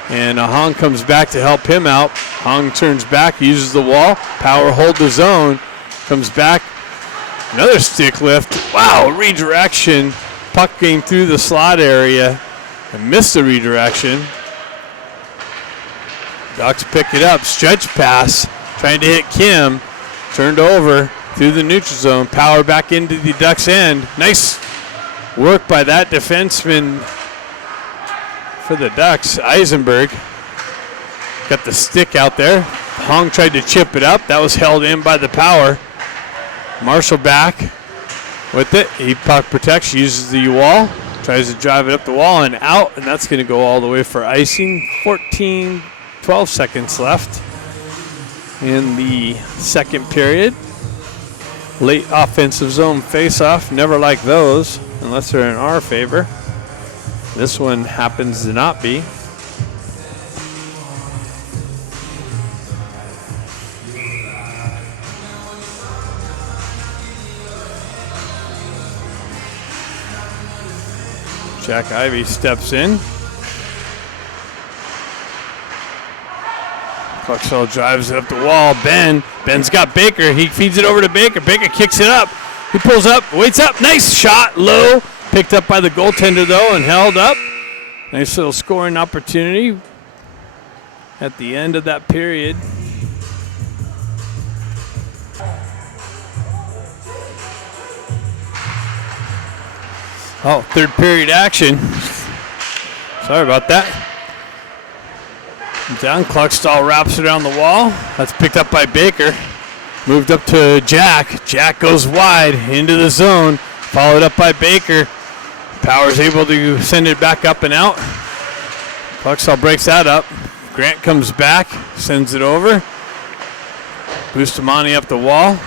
And Hong comes back to help him out. Hong turns back, uses the wall. Power hold the zone. Comes back. Another stick lift. Wow, redirection. Puck came through the slot area and missed the redirection. Ducks pick it up. Stretch pass. Trying to hit Kim. Turned over through the neutral zone. Power back into the Ducks' end. Nice work by that defenseman for the Ducks. Eisenberg got the stick out there. Hong tried to chip it up. That was held in by the Power. Marshall back with it. He puck protects, uses the wall, tries to drive it up the wall and out, and that's going to go all the way for icing. 12 seconds left in the second period. Late offensive zone face-off. Never like those unless they're in our favor. This one happens to not be. Jack Ivey steps in. Cluxell drives it up the wall. Ben's got Baker. He feeds it over to Baker. Baker kicks it up. He pulls up, waits up. Nice shot, low. Picked up by the goaltender, though, and held up. Nice little scoring opportunity at the end of that period. Oh, third period action. Sorry about that. Down, Cluxstall wraps it around the wall. That's picked up by Baker. Moved up to Jack. Jack goes wide into the zone. Followed up by Baker. Power's able to send it back up and out. Cluxstall breaks that up. Grant comes back, sends it over. Bustamante up the wall.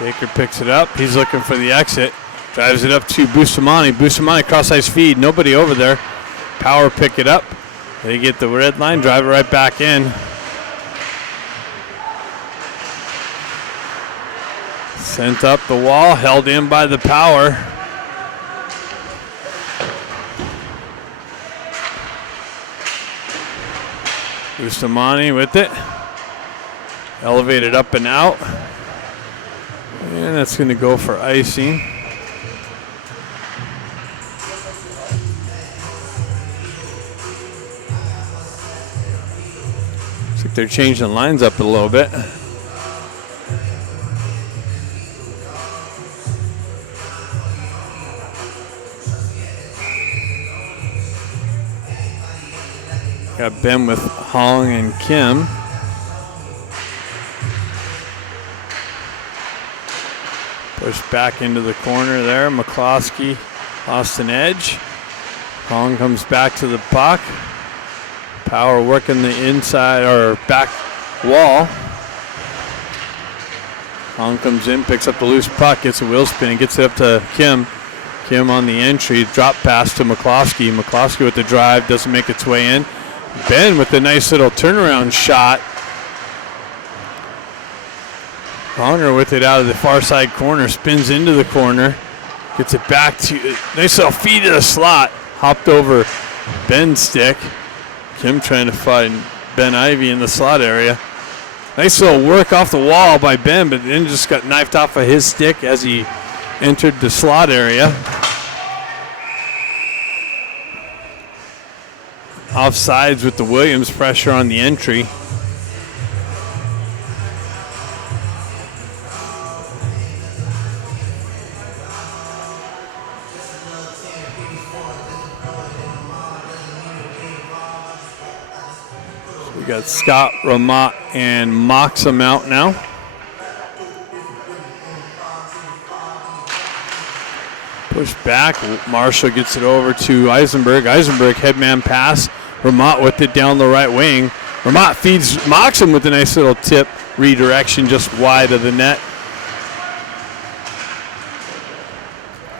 Baker picks it up. He's looking for the exit. Drives it up to Bustamante. Bustamante cross-ice feed. Nobody over there. Power pick it up. They get the red line. Drive it right back in. Sent up the wall. Held in by the Power. Bustamante with it. Elevated up and out. And that's going to go for icing. Looks like they're changing the lines up a little bit. Got Ben with Hong and Kim. Push back into the corner there. McCloskey lost an edge. Hong comes back to the puck. Power working the inside or back wall. Hong comes in, picks up the loose puck, gets a wheel spin, and gets it up to Kim. Kim on the entry, drop pass to McCloskey. McCloskey with the drive, doesn't make its way in. Ben with a nice little turnaround shot. Honger with it out of the far side corner, spins into the corner, gets it back to, nice little feed to the slot, hopped over Ben's stick. Kim trying to find Ben Ivey in the slot area. Nice little work off the wall by Ben, but then just got knifed off of his stick as he entered the slot area. Offsides with the Williams pressure on the entry. We got Scott, Ramat, and Moxham out now. Push back. Marshall gets it over to Eisenberg. Eisenberg headman pass. Ramat with it down the right wing. Ramat feeds Moxham with a nice little tip redirection just wide of the net.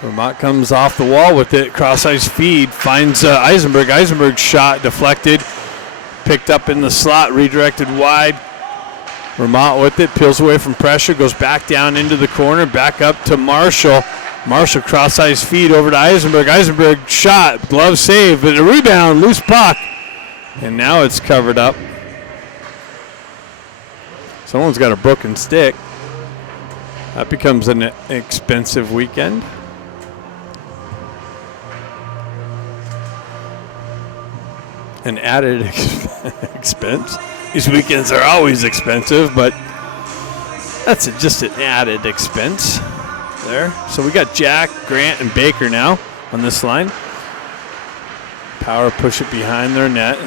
Ramat comes off the wall with it. Cross-ice feed. Finds Eisenberg. Eisenberg's shot deflected. Picked up in the slot. Redirected wide. Ramat with it. Peels away from pressure. Goes back down into the corner. Back up to Marshall. Marshall cross-ice feed over to Eisenberg. Eisenberg shot, glove save, but a rebound, loose puck. And now it's covered up. Someone's got a broken stick. That becomes an expensive weekend. An added expense. These weekends are always expensive, but that's just an added expense there. So we got Jack, Grant, and Baker now on this line. Power push it behind their net.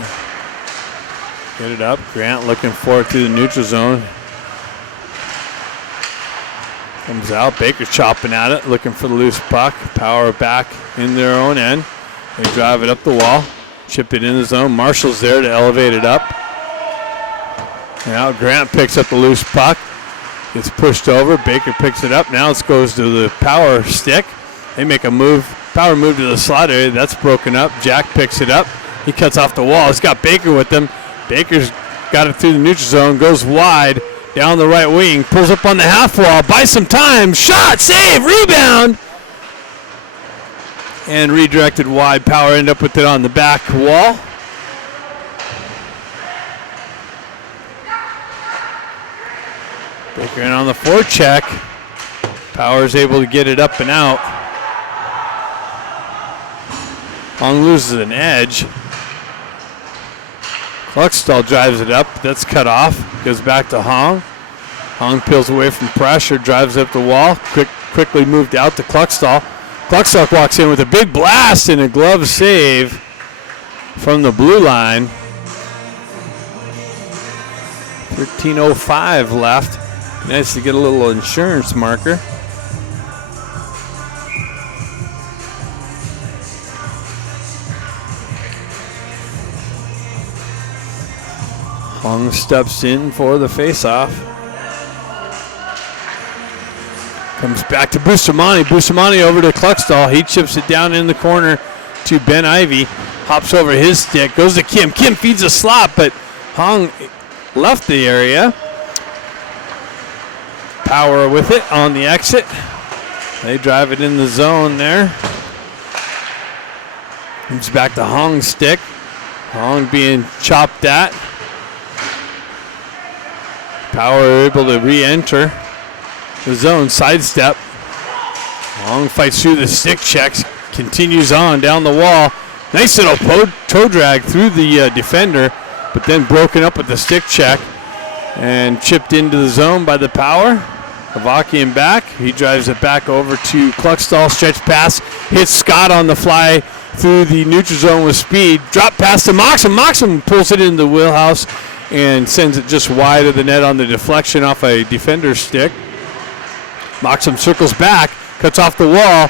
Get it up. Grant looking for it through the neutral zone. Comes out. Baker chopping at it, looking for the loose puck. Power back in their own end. They drive it up the wall. Chip it in the zone. Marshall's there to elevate it up. Now Grant picks up the loose puck. Gets pushed over. Baker picks it up. Now it goes to the power stick. They make a move. Power move to the slot area. That's broken up. Jack picks it up. He cuts off the wall. He's got Baker with him. Baker's got it through the neutral zone. Goes wide down the right wing. Pulls up on the half wall. Buys some time. Shot. Save. Rebound. And redirected wide. Power end up with it on the back wall. Baker in on the forecheck. Power's able to get it up and out. Hong loses an edge. Kluckstall drives it up. That's cut off. Goes back to Hong. Hong peels away from pressure. Drives up the wall. Quickly moved out to Kluckstall. Kluckstall walks in with a big blast and a glove save from the blue line. 13:05 left. Nice to get a little insurance marker. Hong steps in for the faceoff. Comes back to Bustamante. Bustamante over to Kluckstall. He chips it down in the corner to Ben Ivy. Hops over his stick. Goes to Kim. Kim feeds a slot, but Hong left the area. Power with it on the exit. They drive it in the zone there. Comes back to Hong's stick. Hong being chopped at. Power able to re-enter the zone. Sidestep. Hong fights through the stick checks. Continues on down the wall. Nice little toe drag through the defender, but then broken up with the stick check and chipped into the zone by the Power. Avakian back. He drives it back over to Kluckstall. Stretch pass. Hits Scott on the fly through the neutral zone with speed. Drop pass to Moxham. Moxham pulls it in the wheelhouse and sends it just wide of the net on the deflection off a defender's stick. Moxham circles back. Cuts off the wall.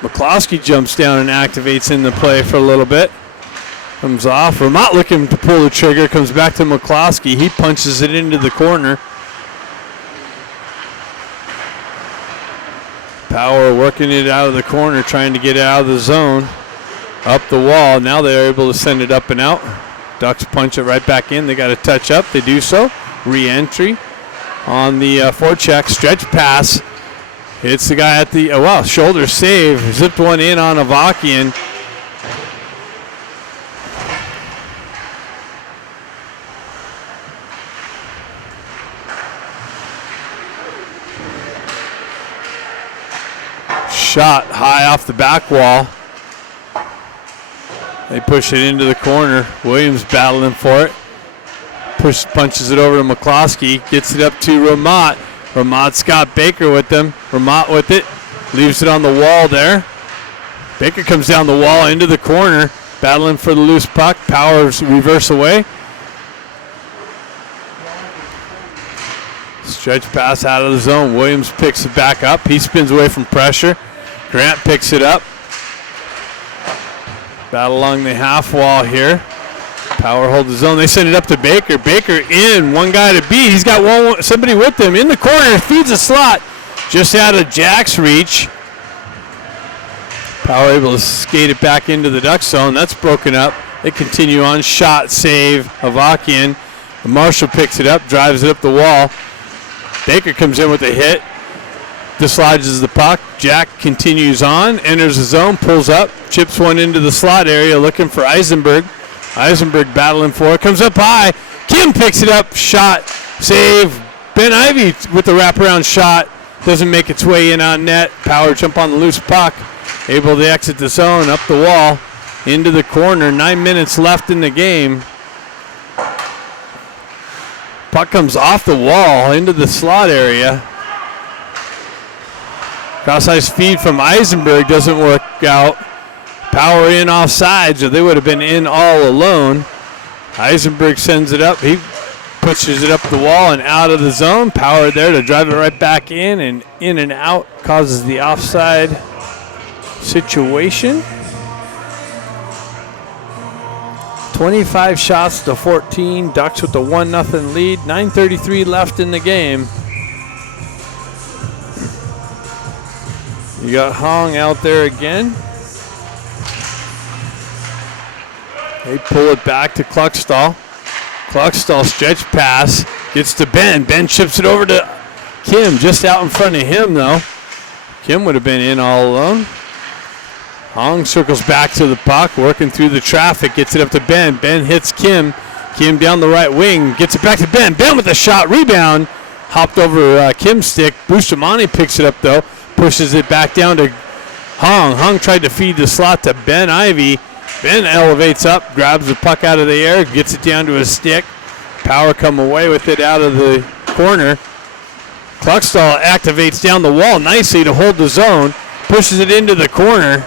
McCloskey jumps down and activates in the play for a little bit. Comes off. Vermont looking to pull the trigger. Comes back to McCloskey. He punches it into the corner. Power working it out of the corner, trying to get it out of the zone. Up the wall. Now they're able to send it up and out. Ducks punch it right back in. They got to touch up. They do so. Re-entry on the forecheck. Stretch pass. Hits the guy at the, shoulder save. Zipped one in on Avakian. Shot high off the back wall. They push it into the corner. Williams battling for it. Punches it over to McCloskey. Gets it up to Ramat. Ramat's got Baker with them. Ramat with it. Leaves it on the wall there. Baker comes down the wall into the corner. Battling for the loose puck. Powers reverse away. Stretch pass out of the zone. Williams picks it back up. He spins away from pressure. Grant picks it up. Battle along the half wall here. Power hold the zone. They send it up to Baker. Baker in. One guy to beat. He's got somebody with him in the corner. Feeds a slot. Just out of Jack's reach. Power able to skate it back into the Duck zone. That's broken up. They continue on. Shot, save. Avakian. Marshall picks it up. Drives it up the wall. Baker comes in with a hit. dislodges the puck. Jack continues on, enters the zone, pulls up, chips one into the slot area, looking for Eisenberg. Eisenberg battling for it, comes up high. Kim picks it up, shot, save. Ben Ivy with the wraparound shot, doesn't make its way in on net. Power jump on the loose puck, able to exit the zone, up the wall, into the corner. 9 minutes left in the game. Puck comes off the wall into the slot area. Cross-ice feed from Eisenberg doesn't work out. Power in offsides, or they would have been in all alone. Eisenberg sends it up. He pushes it up the wall and out of the zone. Power there to drive it right back in and out. Causes the offside situation. 25 shots to 14. Ducks with the 1-0 lead. 9:33 left in the game. You got Hong out there again. They pull it back to Kluckstall. Kluckstall stretch pass. Gets to Ben. Ben chips it over to Kim. Just out in front of him, though. Kim would have been in all alone. Hong circles back to the puck. Working through the traffic. Gets it up to Ben. Ben hits Kim. Kim down the right wing. Gets it back to Ben. Ben with a shot. Rebound. Hopped over Kim's stick. Bustamante picks it up, though. Pushes it back down to Hong. Hong tried to feed the slot to Ben Ivy. Ben elevates up, grabs the puck out of the air, gets it down to his stick. Power come away with it out of the corner. Kluckstall activates down the wall nicely to hold the zone. Pushes it into the corner.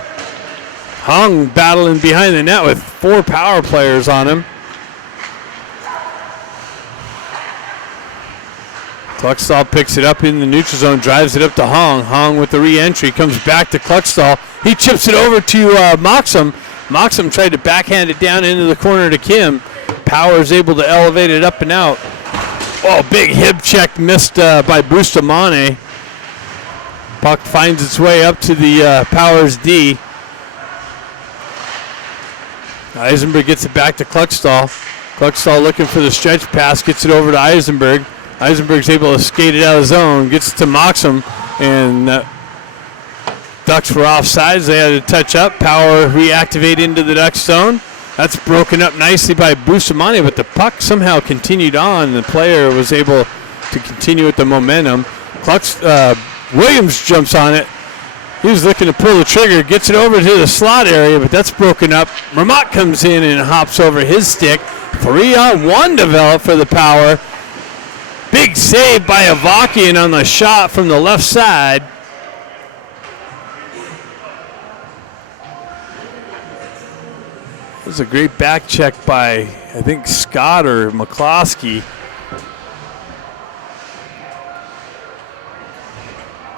Hong battling behind the net with 4 power players on him. Kluckstall picks it up in the neutral zone, drives it up to Hong. Hong with the re-entry, comes back to Kluckstall. He chips it over to Moxham. Moxham tried to backhand it down into the corner to Kim. Power's able to elevate it up and out. Oh, big hip check missed by Bustamante. Puck finds its way up to the Powers D. Eisenberg gets it back to Kluckstall. Kluckstall looking for the stretch pass, gets it over to Eisenberg. Eisenberg's able to skate it out of the zone, gets it to Moxham, and Ducks were offsides. They had to touch up. Power reactivate into the Ducks zone. That's broken up nicely by Bustamante, but the puck somehow continued on. The player was able to continue with the momentum. Williams jumps on it. He was looking to pull the trigger, gets it over to the slot area, but that's broken up. Ramat comes in and hops over his stick. 3-on-1 developed for the Power. Big save by Avakian on the shot from the left side. It was a great back check by, I think, Scott or McCloskey.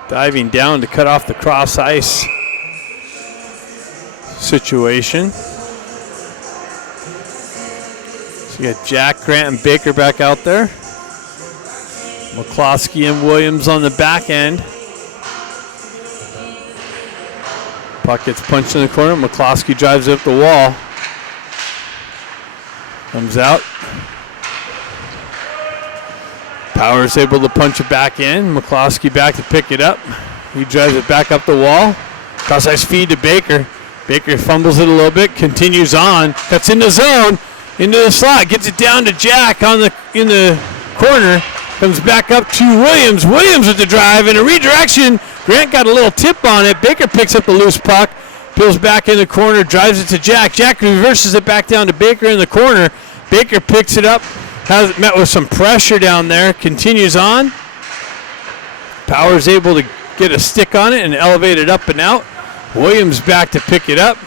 Diving down to cut off the cross ice situation. So you got Jack, Grant, and Baker back out there. McCloskey and Williams on the back end. Puck gets punched in the corner. McCloskey drives up the wall. Comes out. Power's able to punch it back in. McCloskey back to pick it up. He drives it back up the wall. Cross-ice feed to Baker. Baker fumbles it a little bit. Continues on. Cuts into zone. Into the slot. Gets it down to Jack in the corner. Comes back up to Williams. Williams with the drive and a redirection. Grant got a little tip on it. Baker picks up the loose puck. Peels back in the corner. Drives it to Jack. Jack reverses it back down to Baker in the corner. Baker picks it up. Has met with some pressure down there. Continues on. Power's able to get a stick on it and elevate it up and out. Williams back to pick it up.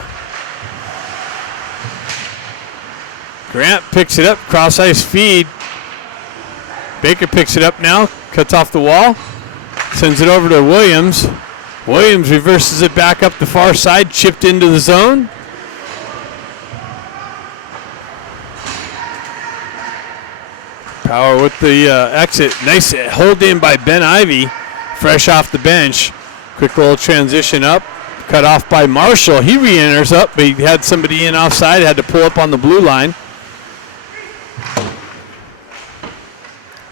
Grant picks it up. Cross ice feed. Baker picks it up now. Cuts off the wall. Sends it over to Williams. Williams reverses it back up the far side. Chipped into the zone. Power with the exit. Nice hold in by Ben Ivy. Fresh off the bench. Quick little transition up. Cut off by Marshall. He re-enters up, but he had somebody in offside. Had to pull up on the blue line.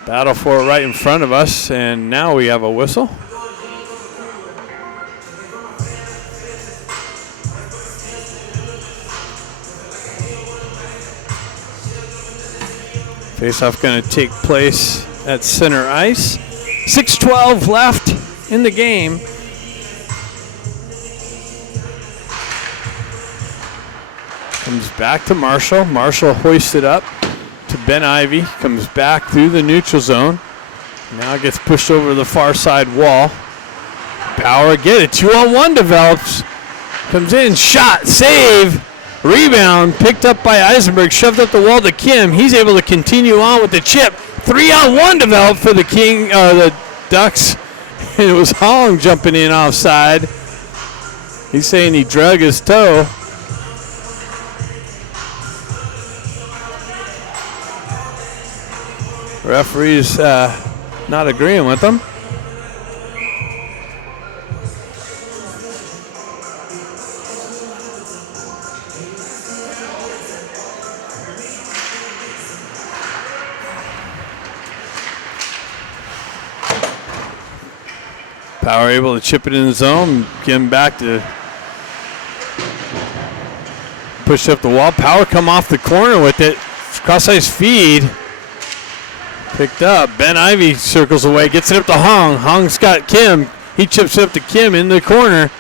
Battle for it right in front of us, and now we have a whistle. Face-off going to take place at center ice. 6:12 left in the game. Comes back to Marshall. Marshall hoists it up to Ben Ivy. Comes back through the neutral zone. Now gets pushed over the far side wall. Power, get it. 2-on-1 develops. Comes in, shot, save, rebound. Picked up by Eisenberg, shoved up the wall to Kim. He's able to continue on with the chip. 3-on-1 developed for the Ducks. And it was Hong jumping in offside. He's saying he drug his toe. Referee's not agreeing with them. Power able to chip it in the zone, get him back to push up the wall. Power come off the corner with it. Cross-ice feed. Picked up. Ben Ivy circles away, gets it up to Hong. Hong's got Kim. He chips it up to Kim in the corner.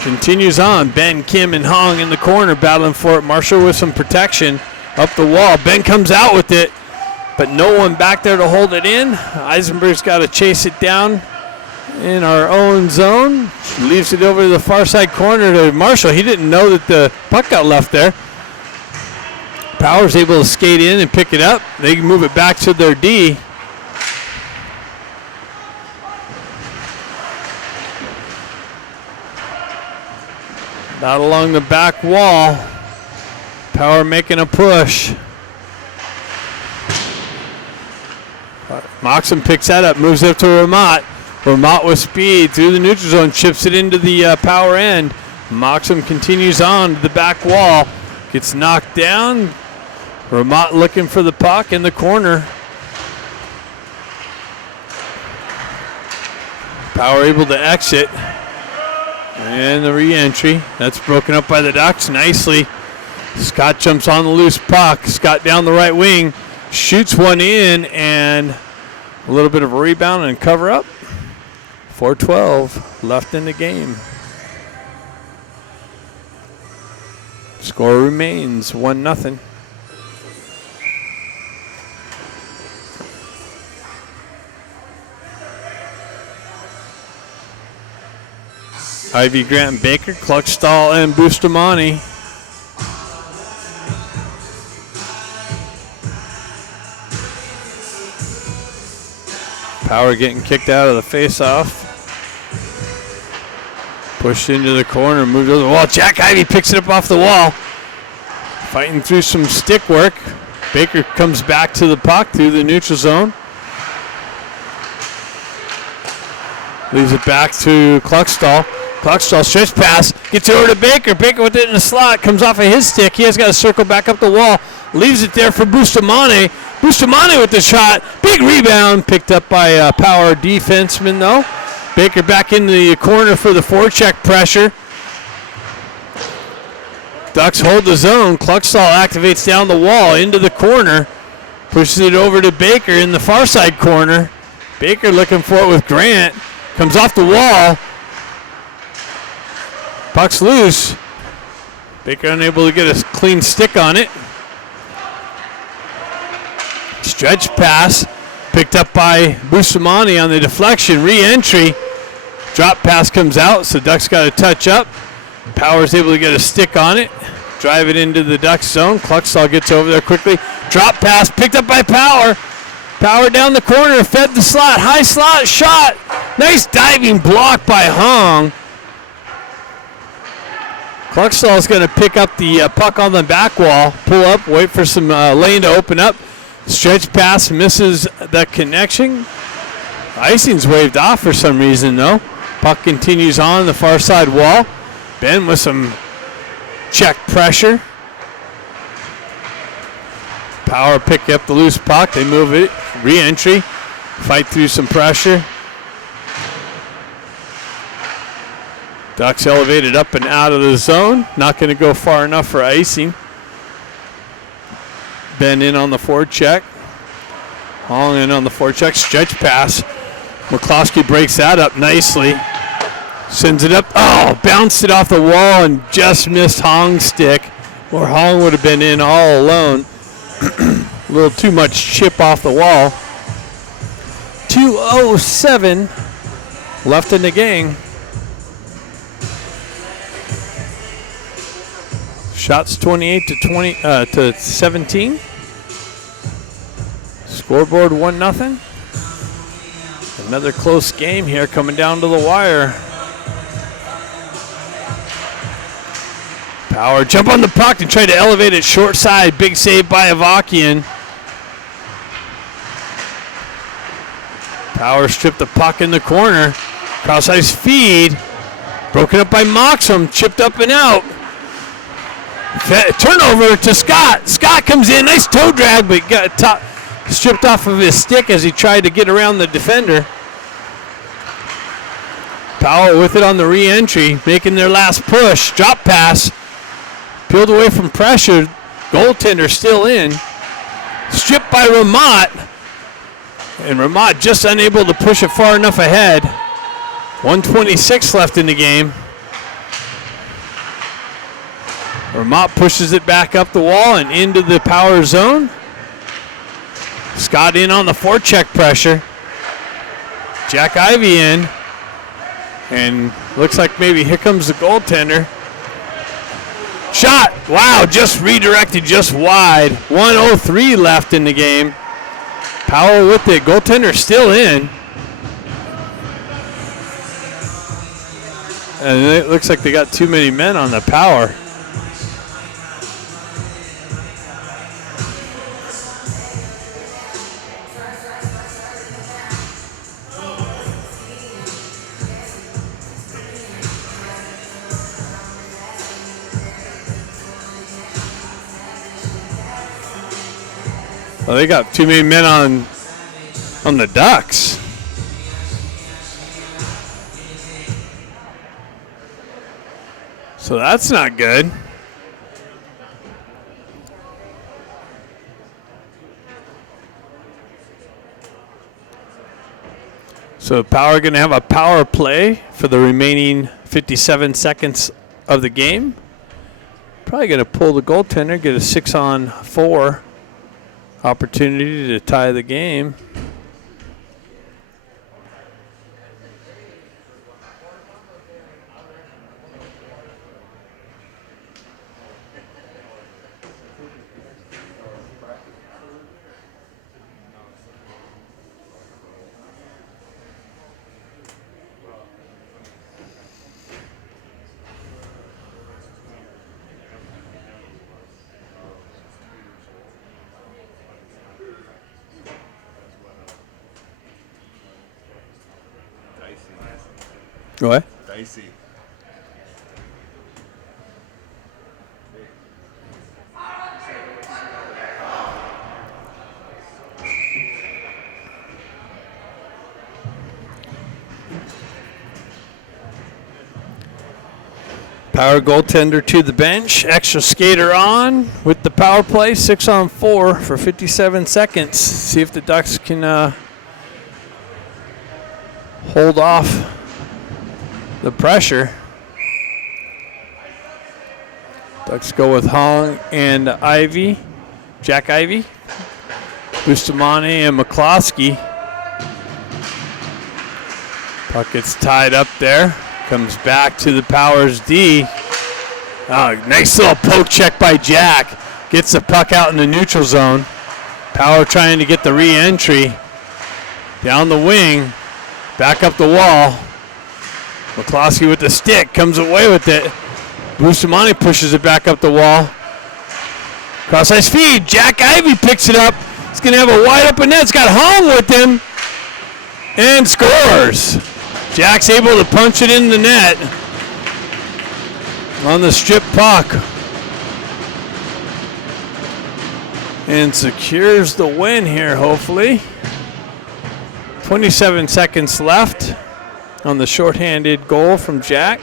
Continues on. Ben, Kim, and Hong in the corner battling for it. Marshall with some protection up the wall. Ben comes out with it, but no one back there to hold it in. Eisenberg's got to chase it down in our own zone. Leaves it over to the far side corner to Marshall. He didn't know that the puck got left there. Power's able to skate in and pick it up. They can move it back to their D. Out along the back wall. Power making a push. Moxon picks that up, moves it up to Ramat. Ramat with speed through the neutral zone, chips it into the Power end. Moxon continues on to the back wall. Gets knocked down. Ramat looking for the puck in the corner. Power able to exit. And the re-entry. That's broken up by the Ducks nicely. Scott jumps on the loose puck. Scott down the right wing. Shoots one in and a little bit of a rebound and cover up. 4:12 left in the game. Score remains 1-0. Ivy, Grant, Baker, Kluckstall, and Bustamante. Power getting kicked out of the face-off. Pushed into the corner, moved over the wall. Jack Ivy picks it up off the wall. Fighting through some stick work. Baker comes back to the puck through the neutral zone. Leaves it back to Kluckstall. Kluckstall stretch pass, gets over to Baker. Baker with it in the slot, comes off of his stick. He has got to circle back up the wall. Leaves it there for Bustamante. Bustamante with the shot. Big rebound, picked up by a Power defenseman though. Baker back in the corner for the forecheck pressure. Ducks hold the zone. Kluckstall activates down the wall into the corner. Pushes it over to Baker in the far side corner. Baker looking for it with Grant. Comes off the wall. Puck's loose. Baker unable to get a clean stick on it. Stretch pass. Picked up by Bustamante on the deflection. Re-entry. Drop pass comes out, so Ducks got to touch up. Power's able to get a stick on it. Drive it into the Ducks zone. Kluckstall gets over there quickly. Drop pass picked up by Power. Power down the corner, fed the slot. High slot, shot. Nice diving block by Hong. Kluckstall's going to pick up the puck on the back wall. Pull up, wait for some lane to open up. Stretch pass misses the connection. Icing's waved off for some reason though. Puck continues on the far side wall. Ben with some check pressure. Power pick up the loose puck. They move it. Re-entry. Fight through some pressure. Ducks elevated up and out of the zone. Not going to go far enough for icing. Ben in on the forecheck. Hong in on the forecheck. Stretch pass. McCloskey breaks that up nicely. Sends it up. Oh, bounced it off the wall and just missed Hong's stick. Or Hong would have been in all alone. A little too much chip off the wall. 2:07 left in the game. Shots 28 to 17. Scoreboard 1-0. Another close game here coming down to the wire. Power jump on the puck and try to elevate it short side. Big save by Avakian. Power stripped the puck in the corner. Cross ice feed. Broken up by Moxham. Chipped up and out. Turnover to Scott. Scott comes in. Nice toe drag, but got stripped off of his stick as he tried to get around the defender. Power with it on the re-entry, making their last push. Drop pass. Peeled away from pressure. Goaltender still in. Stripped by Ramat. And Ramat just unable to push it far enough ahead. 1:26 left in the game. Ramat pushes it back up the wall and into the Power zone. Scott in on the forecheck pressure. Jack Ivey in. And looks like maybe here comes the goaltender. Shot. Wow, just redirected just wide. 1:03 left in the game. Power with it. Goaltender still in. And it looks like they got too many men on the Power. Well, they got too many men on the Ducks. So that's not good. So Power going to have a power play for the remaining 57 seconds of the game. Probably going to pull the goaltender, get a 6-on-4 opportunity to tie the game. What? Dicey. Power goaltender to the bench. Extra skater on with the power play. 6-on-4 for 57 seconds. See if the Ducks can hold off the pressure. Ducks go with Hong and Ivy. Jack Ivy. Bustamante and McCloskey. Puck gets tied up there. Comes back to the Powers D. Oh, nice little poke check by Jack. Gets the puck out in the neutral zone. Power trying to get the re-entry. Down the wing. Back up the wall. McCloskey with the stick. Comes away with it. Bustamante pushes it back up the wall. Cross-ice feed. Jack Ivy picks it up. He's going to have a wide open net. It's got Hong with him. And scores. Jack's able to punch it in the net on the strip puck. And secures the win here, hopefully. 27 seconds left on the shorthanded goal from Jack.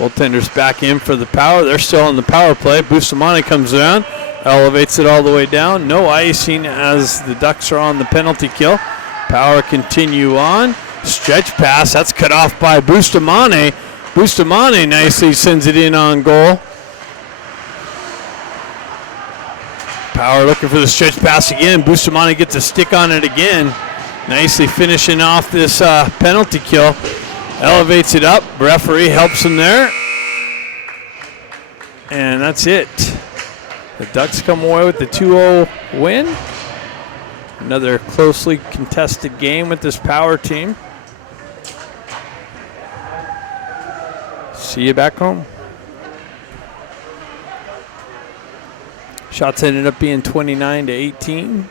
Goaltender's back in for the Power. They're still on the power play. Bustamante comes around, elevates it all the way down. No icing as the Ducks are on the penalty kill. Power continue on. Stretch pass. That's cut off by Bustamante. Bustamante nicely sends it in on goal. Power looking for the stretch pass again. Bustamante gets a stick on it again. Nicely finishing off this penalty kill. Elevates it up. Referee helps him there. And that's it. The Ducks come away with the 2-0 win. Another closely contested game with this Power team. See you back home. Shots ended up being 29-18.